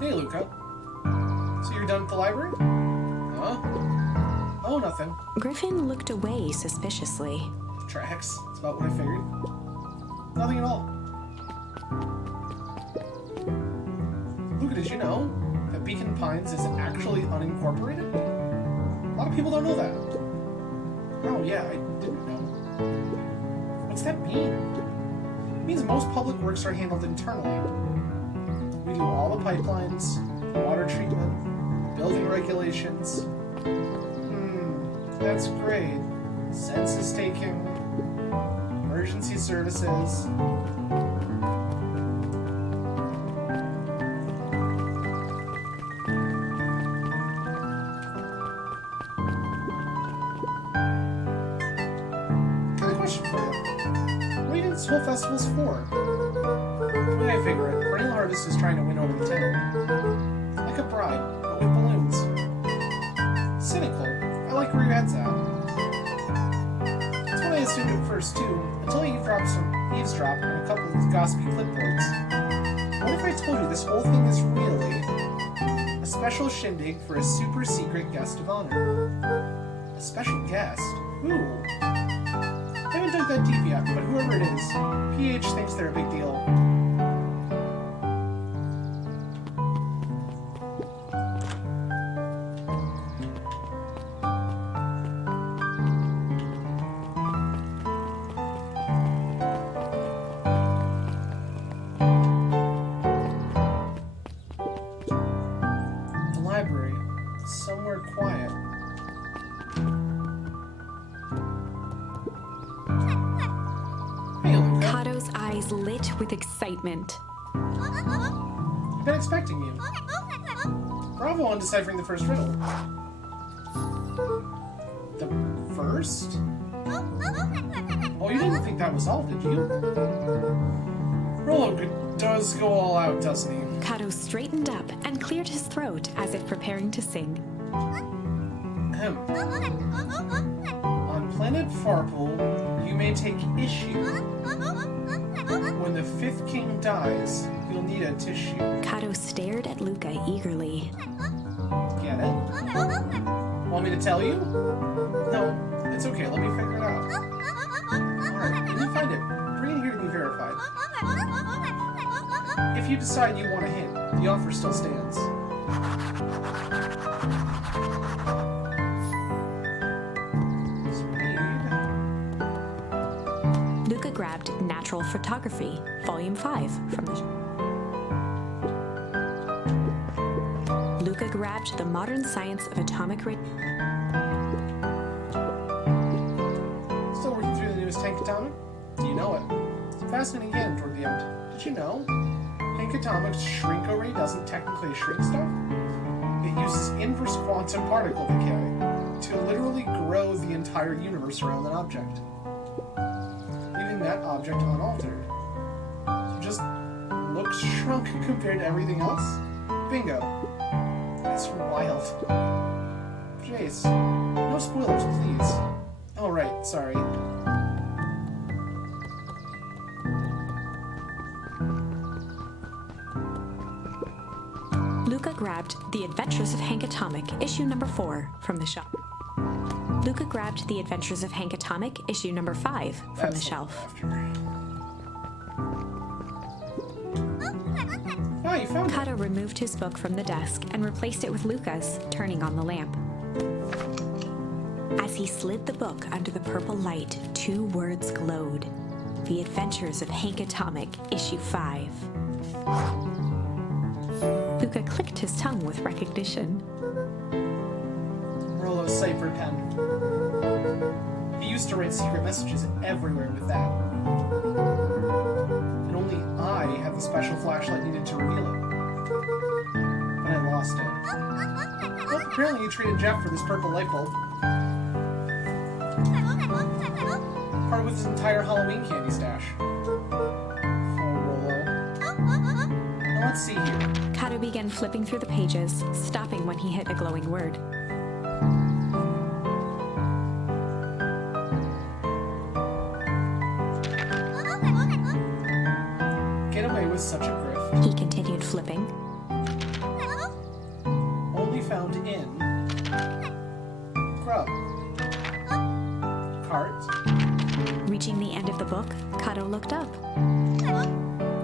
Hey, Luca. So you're done at the library? Huh? Oh, nothing. Griffin looked away suspiciously. Tracks. That's about what I figured. Nothing at all. Luca, did you know that Beacon Pines is actually unincorporated? A lot of people don't know that. Oh, yeah, I didn't know. What's that mean? It means most public works are handled internally. We do all the pipelines, water treatment, building regulations. That's great. Census taking, emergency services. Got a question for you. What do you think this whole festival's for? The way I figure it, Perennial Harvest is trying to win over the town. Like a bride, but with balloons. Cynical. I like where your head's at. That's what I assumed at first, too, until I eavesdropped on a couple of gossipy clipboards. What if I told you this whole thing is really a special shindig for a super secret guest of honor? A special guest? Who? I haven't dug that deep yet, but whoever it is, PH thinks they're a big deal. Somewhere quiet. Hey, Luca. Kato's eyes lit with excitement. I've been expecting you. Bravo on deciphering the first riddle. The first? Oh, you didn't think that was all, did you? Rollo does go all out, doesn't he? Kato straightened up and cleared his throat as if preparing to sing. Ahem. On planet Farple, you may take issue. When the fifth king dies, you'll need a tissue. Kato stared at Luca eagerly. Get it? Want me to tell you? No, it's okay. Let me figure it out. Alright, when you find it, bring it here to be verified. If you decide you want a hint, the offer still stands. Luca grabbed Natural Photography, Volume 5 from the... Luca grabbed The Modern Science of Atomic Still working through the newest Hank Atomic? You know it. Fascinating again toward the end. Did you know? Hank Atomic's shrink array doesn't technically shrink stuff. It uses inverse quantum particle decay to literally grow the entire universe around an object, leaving that object unaltered. So just looks shrunk compared to everything else? Bingo. It's wild. Jace, no spoilers, please. Oh, right, sorry. Luca grabbed The Adventures of Hank Atomic, issue number 4 from the shelf. Luca grabbed The Adventures of Hank Atomic, issue number 5 from the shelf. Oh, you found it. Kato removed his book from the desk and replaced it with Luca's, turning on the lamp. As he slid the book under the purple light, 2 words glowed. The Adventures of Hank Atomic, issue 5. Luca clicked his tongue with recognition. Rollo's cipher pen. He used to write secret messages everywhere with that. And only I had the special flashlight needed to reveal it. But I lost it. Well, apparently you traded Jeff for this purple light bulb. Part with his entire Halloween candy stash. Oh, Rollo. Now let's see here. Kato began flipping through the pages, stopping when he hit a glowing word. Get away with such a grift. He continued flipping. Only found in Grub. Cart. Reaching the end of the book, Kato looked up.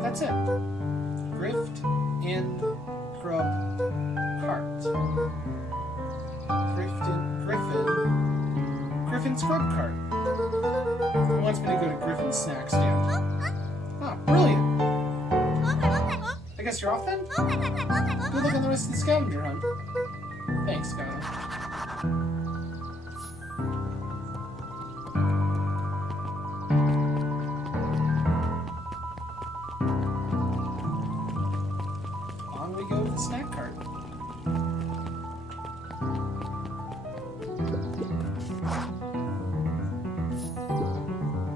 That's it. Grift in Grub Cart. Griffin's Grub Cart. He wants me to go to Griffin's snack stand. Ah, brilliant. I guess you're off then? Good luck on the rest of the scavenger hunt. Thanks, Scott. On we go to the snack cart.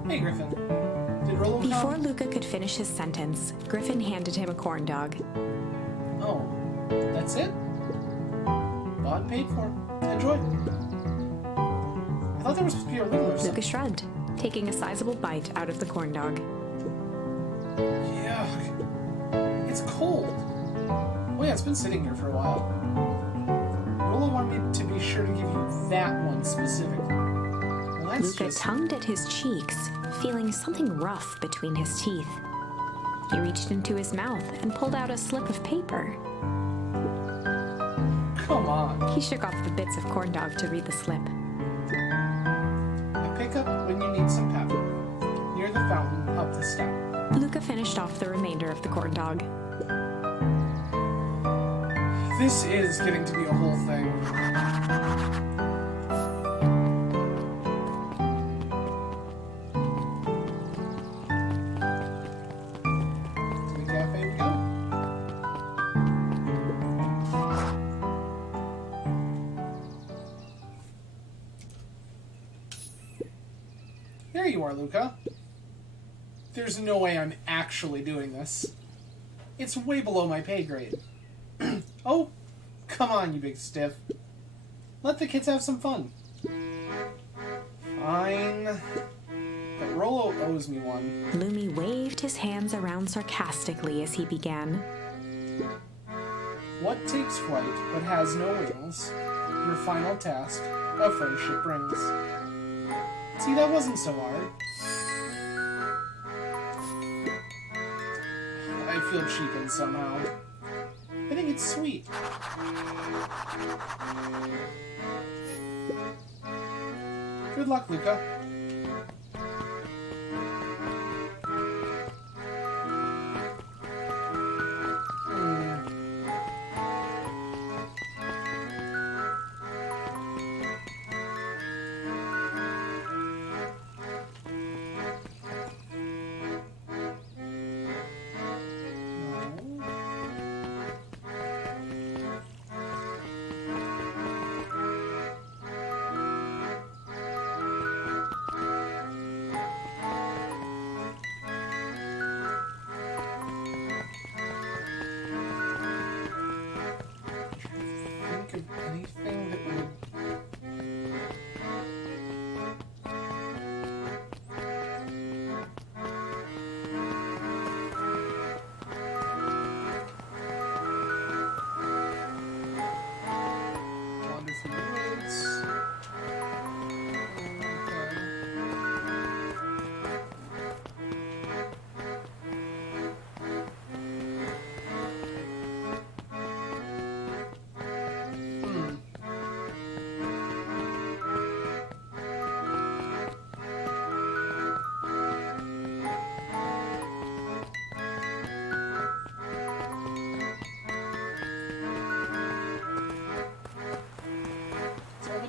Hey, Griffin. Did Rollo Before come? Luca could finish his sentence, Griffin handed him a corn dog. Oh, that's it? Bought and paid for. Enjoy. I thought there was supposed to be a riddle or Luca something. shrugged, taking a sizable bite out of the corn dog. Yuck. It's cold. Oh yeah, it's been sitting here for a while. Rollo wanted me to be sure to give you that one specifically. Well, that's Luca just... tongued at his cheeks, feeling something rough between his teeth. He reached into his mouth and pulled out a slip of paper. Come on. He shook off the bits of corn dog to read the slip. A pickup when you need some pep. Near the fountain, up the step. Luca finished off the remainder of the corn dog. This is getting to be a whole thing. To the cafe we go. There you are, Luca. There's no way I'm actually doing this. It's way below my pay grade. Oh, come on, you big stiff. Let the kids have some fun. Fine. But Rollo owes me one. Lumi waved his hands around sarcastically as he began. What takes flight but has no wings? Your final task, a friendship brings. See, that wasn't so hard. I feel cheapened somehow. I think it's sweet. Good luck, Luca. Anything that would... wander through the woods.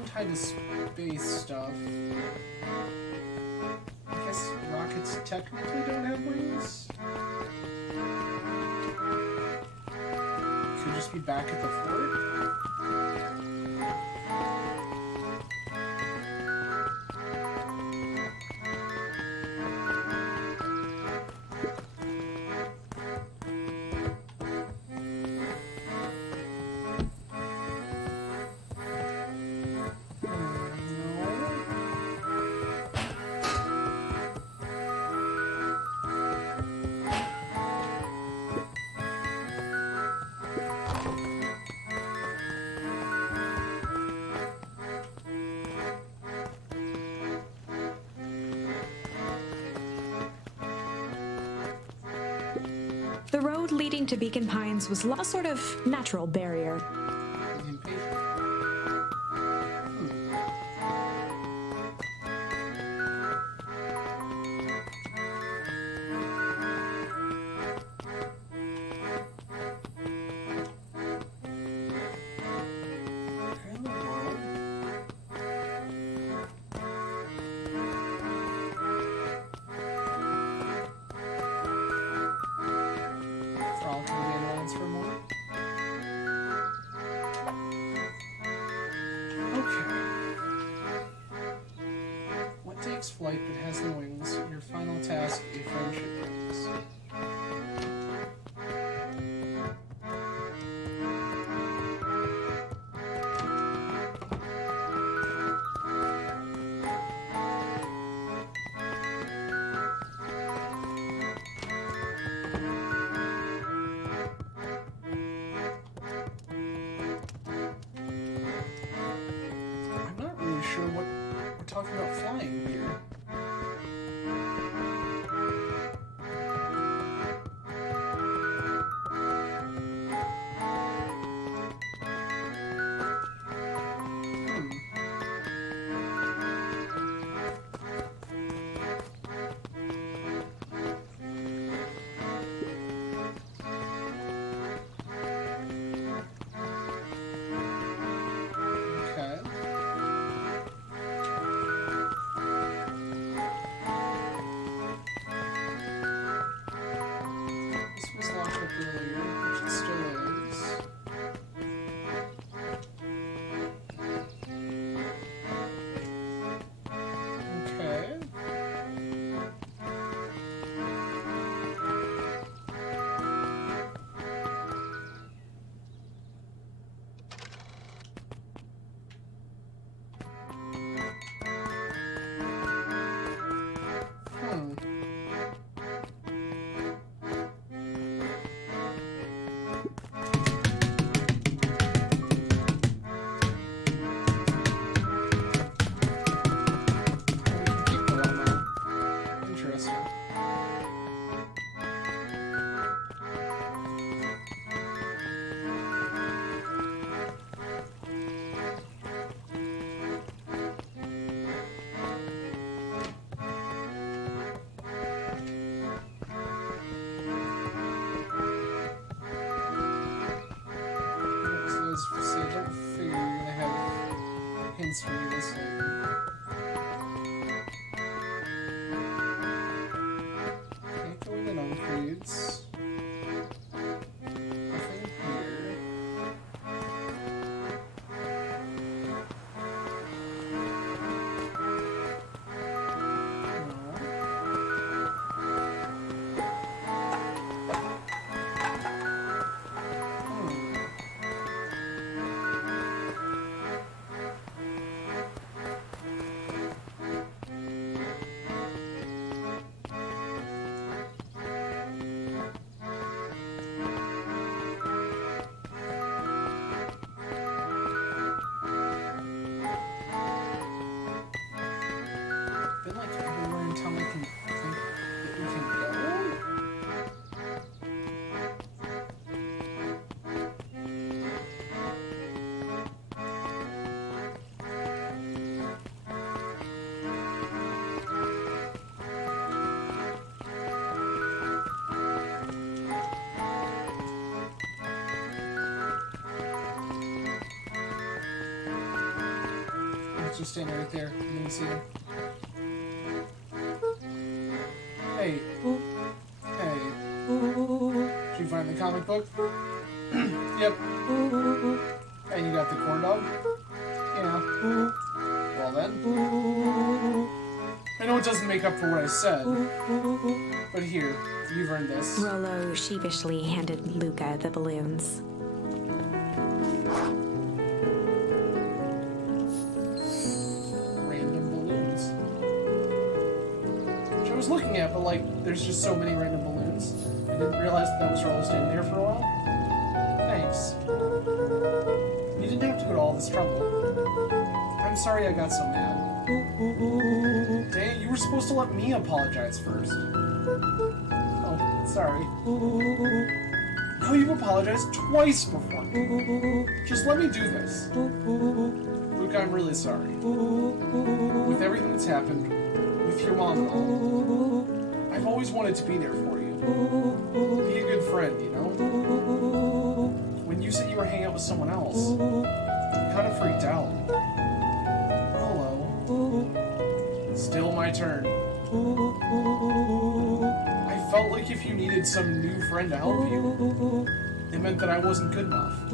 Tied to space stuff. I guess rockets technically don't have wings. Could just be back at the fort. The road leading to Beacon Pines was a sort of natural barrier. Flight but has no wings. Your final task, a friendship brings. I'm not really sure what we're talking about flying here. hints for me this week. Can't go into non-creeds. Nothing here. Been like everywhere in town I can think that we can go. He's just standing right there. You didn't see him. Hey. Hey. Did you find the comic book? Yep. And you got the corn dog? Yeah. Well then. I know it doesn't make up for what I said. But here, you've earned this. Rollo sheepishly handed Luca the balloons. Random balloons. Which I was looking at, but like, there's just so many random balloons. I didn't realize that was Rollo standing there for a while. Thanks. You didn't have to go to all this trouble. I'm sorry I got so mad. Dang, you were supposed to let me apologize first. Oh, sorry. Now you've apologized twice before. Just let me do this. Luke, I'm really sorry. With everything that's happened, with your mom and all, I've always wanted to be there for you. Be a good friend, you know? When you said you were hanging out with someone else, I kind of freaked out. Still my turn. I felt like if you needed some new friend to help you, it meant that I wasn't good enough.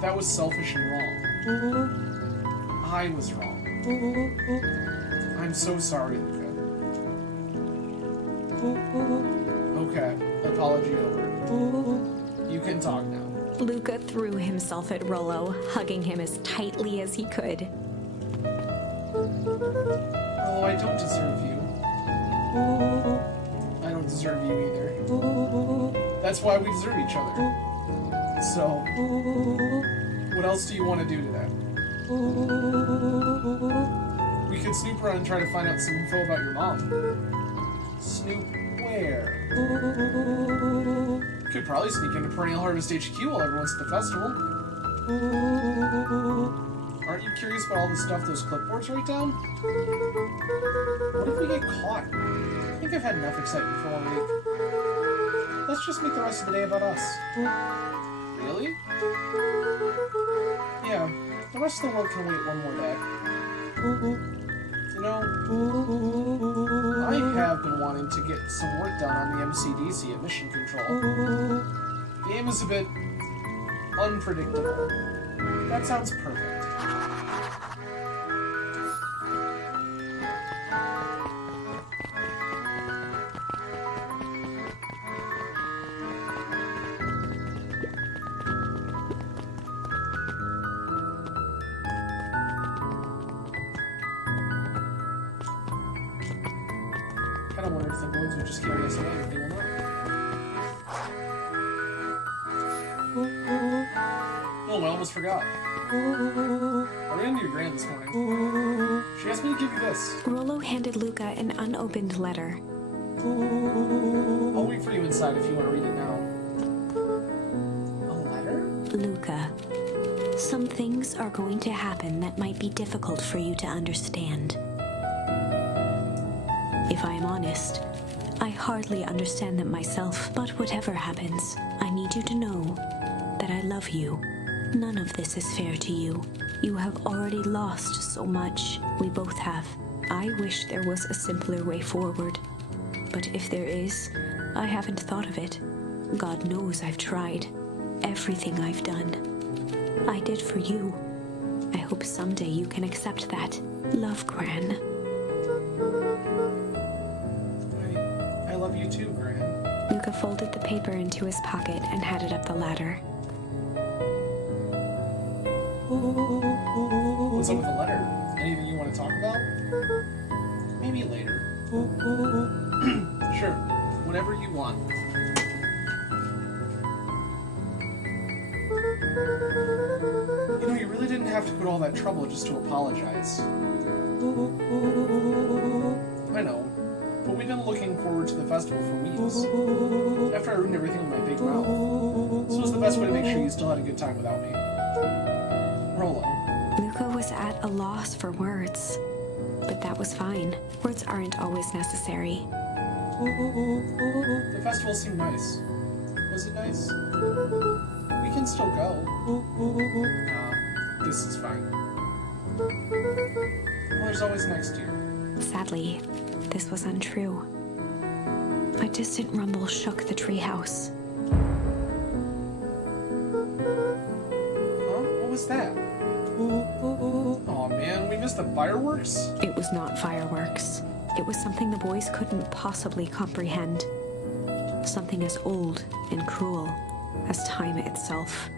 That was selfish and wrong. I was wrong. I'm so sorry, Luca. Okay, apology over. You can talk now. Luca threw himself at Rollo, hugging him as tightly as he could. Oh, I don't deserve you. I don't deserve you either. That's why we deserve each other. So, what else do you want to do today? We could snoop around and try to find out some info about your mom. Snoop where? Could probably sneak into Perennial Harvest HQ while everyone's at the festival. Aren't you curious about all the stuff those clipboards write down? What if we get caught? I think I've had enough excitement for 1 week. Let's just make the rest of the day about us. Really? Yeah, the rest of the world can wait one more day. You know, I have been wanting to get some work done on the MCDC at Mission Control. The game is a bit unpredictable. That sounds perfect. I wonder if the balloons would just carry us away, but they will not. Oh, I almost forgot. I ran into your grand this morning. She asked me to give you this. Rollo handed Luca an unopened letter. I'll wait for you inside if you want to read it now. A letter? Luca, some things are going to happen that might be difficult for you to understand. If I am honest, I hardly understand them myself, but whatever happens, I need you to know that I love you. None of this is fair to you. You have already lost so much. We both have. I wish there was a simpler way forward. But if there is, I haven't thought of it. God knows I've tried. Everything I've done, I did for you. I hope someday you can accept that. Love, Gran. I love you too, Gran. Luca folded the paper into his pocket and headed up the ladder. What's up with the letter? Anything you want to talk about? Maybe later. Sure, whenever you want. You know, you really didn't have to go to all that trouble just to apologize. I know, but we've been looking forward to the festival for weeks. After I ruined everything with my big mouth, this was the best way to make sure you still had a good time without me. Rollo. Luca was at a loss for words, but that was fine. Words aren't always necessary. The festival seemed nice. Was it nice? We can still go. This is fine. Well, there's always next year. Sadly, this was untrue. A distant rumble shook the treehouse. Huh? What was that? Oh man, we missed the fireworks? It was not fireworks. It was something the boys couldn't possibly comprehend. Something as old and cruel as time itself.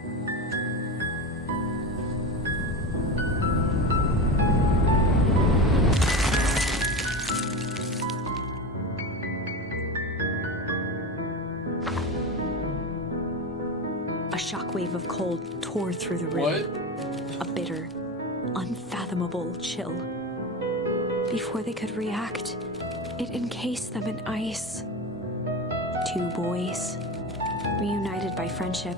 A shockwave of cold tore through the room. What? A bitter, unfathomable chill. Before they could react, it encased them in ice. Two boys, reunited by friendship,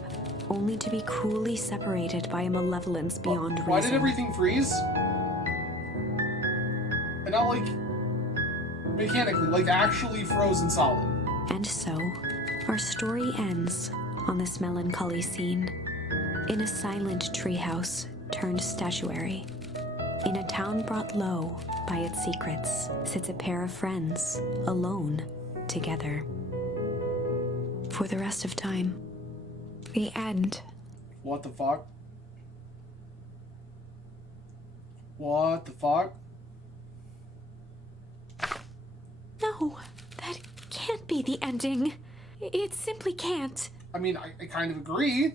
only to be cruelly separated by a malevolence beyond reason. Why did everything freeze? And not like mechanically, like actually frozen solid. And so, our story ends on this melancholy scene. In a silent treehouse turned statuary, in a town brought low by its secrets, sits a pair of friends, alone, together. For the rest of time, the end. What the fuck? What the fuck? No, that can't be the ending. It simply can't. I mean, I kind of agree.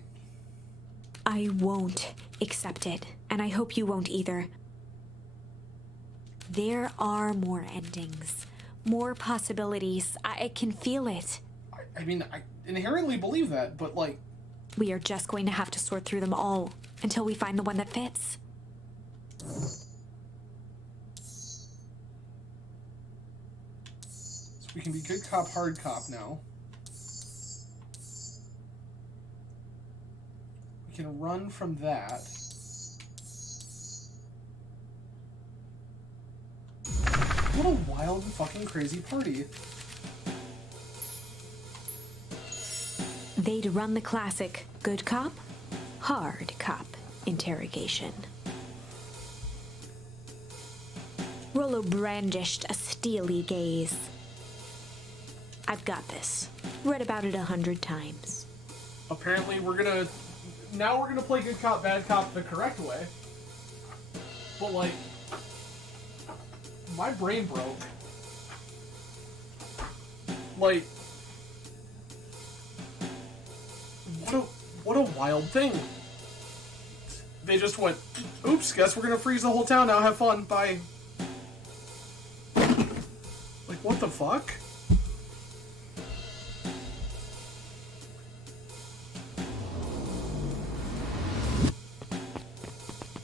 I won't accept it, and I hope you won't either. There are more endings, more possibilities. I can feel it. I mean, I inherently believe that, but like... We are just going to have to sort through them all until we find the one that fits. So we can be good cop, hard cop now. We can run from that. What a wild and fucking crazy party. They'd run the classic good cop, hard cop interrogation. Rollo brandished a steely gaze. I've got this. Read about it 100 times. Apparently now we're gonna play good cop, bad cop the correct way. But like, my brain broke. Like, what a wild thing. They just went, oops, guess we're gonna freeze the whole town now, have fun, bye. Like, what the fuck?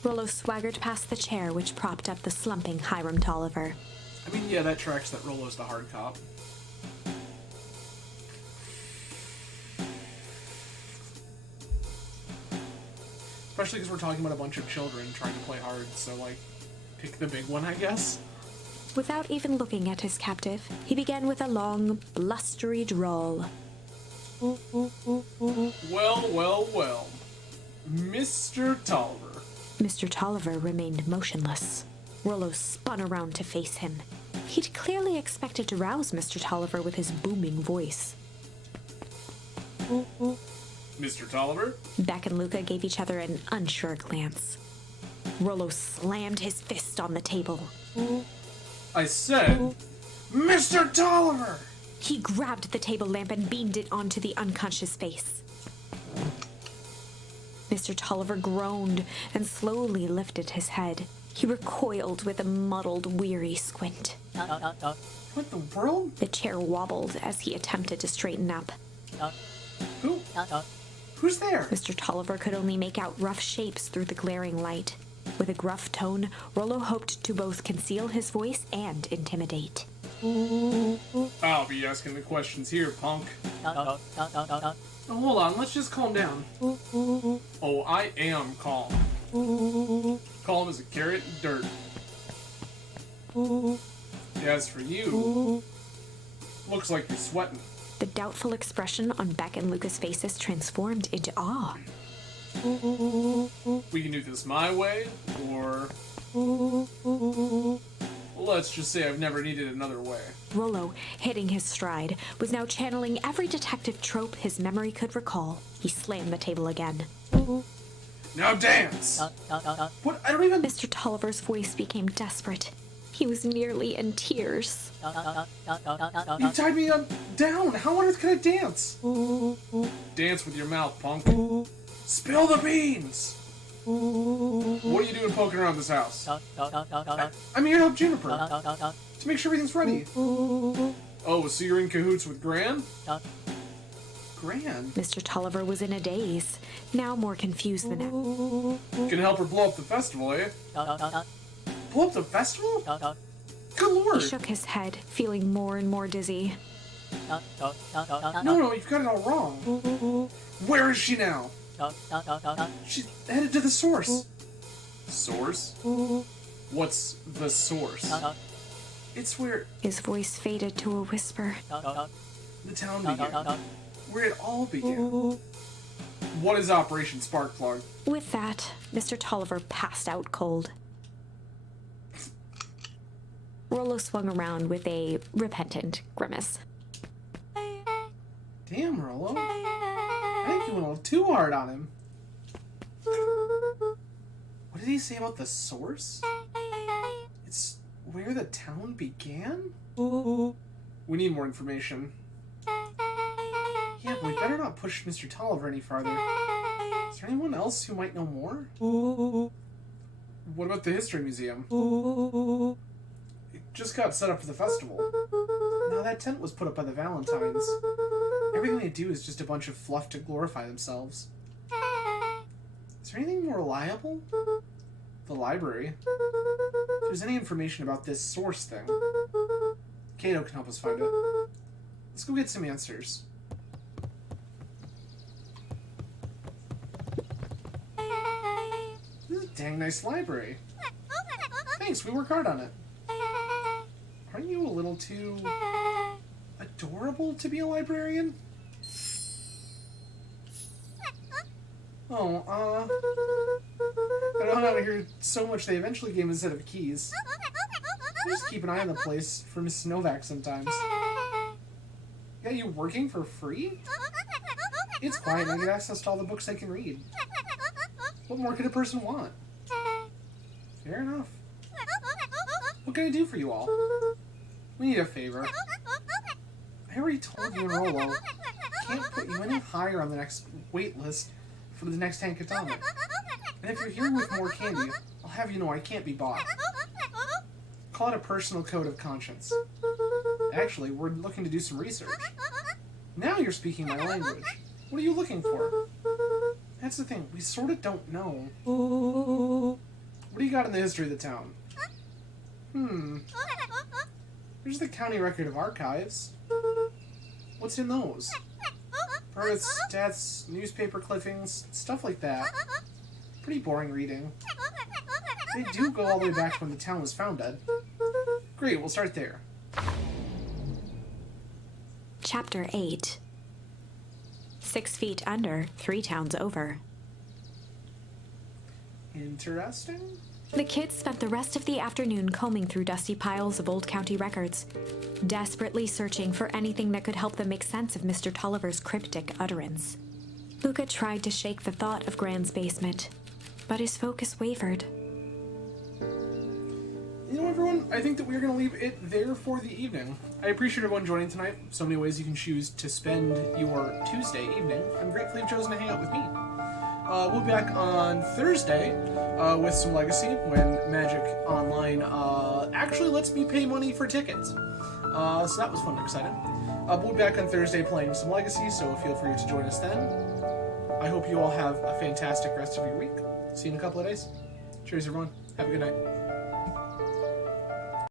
Rollo swaggered past the chair which propped up the slumping Hiram Tolliver. I mean, yeah, that tracks that Rollo's the hard cop. Especially because we're talking about a bunch of children trying to play hard, so, like, pick the big one, I guess. Without even looking at his captive, he began with a long, blustery drawl. Well, Mr. Tolliver, Mr. Tolliver remained motionless. Rollo spun around to face him. He'd clearly expected to rouse Mr. Tolliver with his booming voice. Mr. Tolliver? Beck and Luca gave each other an unsure glance. Rollo slammed his fist on the table. I said, Mr. Tolliver! He grabbed the table lamp and beamed it onto the unconscious face. Mr. Tolliver groaned and slowly lifted his head. He recoiled with a muddled, weary squint. What the world? The chair wobbled as he attempted to straighten up. Who's there? Mr. Tolliver could only make out rough shapes through the glaring light. With a gruff tone, Rollo hoped to both conceal his voice and intimidate. I'll be asking the questions here, punk. Oh, hold on, let's just calm down. Oh, I am calm. Calm as a carrot in dirt. As for you, looks like you're sweating. The doubtful expression on Beck and Luca's faces transformed into awe. We can do this my way, or let's just say I've never needed another way. Rollo, hitting his stride, was now channeling every detective trope his memory could recall. He slammed the table again. Now dance! What? I don't even... Mr. Tolliver's voice became desperate. He was nearly in tears. You tied me down! How on earth can I dance? Dance with your mouth, punk. Spill the beans! What are you doing poking around this house? I'm here to help Juniper. To make sure everything's ready. Oh, so you're in cahoots with Gran? Gran? Mr. Tolliver was in a daze, now more confused than ever. Can help her blow up the festival, eh? Blow up the festival? Good lord! He shook his head, feeling more and more dizzy. No, you've got it all wrong. Where is she now? She's headed to the source. Source? What's the source? It's where His voice faded to a whisper. the town began. Where it all began. What is Operation Sparkplug? With that, Mr. Tolliver passed out cold. Rollo swung around with a repentant grimace. Damn, Rollo. I think you went a little too hard on him. What did he say about the source? It's where the town began? We need more information. Yeah, but we better not push Mr. Tolliver any farther. Is there anyone else who might know more? What about the History Museum? It just got set up for the festival. Now that tent was put up by the Valentines. Everything they do is just a bunch of fluff to glorify themselves. Is there anything more reliable? The library. If there's any information about this source thing, Kato can help us find it. Let's go get some answers. This is a dang nice library. Thanks, we work hard on it. Aren't you a little too adorable to be a librarian? Oh, I don't know how to hear so much they eventually gave him a set of keys. I just keep an eye on the place for Miss Novak sometimes. Yeah, you working for free? It's quiet and I get access to all the books I can read. What more could a person want? Fair enough. What can I do for you all? We need a favor. I already told you and Rollo, can't put you any higher on the next wait list for the next Hankatama. And if you're here with more candy, I'll have you know I can't be bought. Call it a personal code of conscience. Actually, we're looking to do some research. Now you're speaking my language. What are you looking for? That's the thing, we sort of don't know. What do you got in the history of the town? There's the county record of archives. What's in those? Births, deaths, newspaper clippings, stuff like that. Pretty boring reading. They do go all the way back to when the town was founded. Great, we'll start there. Chapter 8. 6 feet under, 3 towns over. Interesting. The kids spent the rest of the afternoon combing through dusty piles of old county records, desperately searching for anything that could help them make sense of Mr. Tolliver's cryptic utterance. Luca tried to shake the thought of Grand's basement, but his focus wavered. You know, everyone, I think that we're going to leave it there for the evening. I appreciate everyone joining tonight. So many ways you can choose to spend your Tuesday evening. I'm grateful you've chosen to hang out with me. We'll be back on Thursday with some Legacy when Magic Online actually lets me pay money for tickets. So that was fun and exciting. We'll be back on Thursday playing some Legacy, so feel free to join us then. I hope you all have a fantastic rest of your week. See you in a couple of days. Cheers, everyone. Have a good night.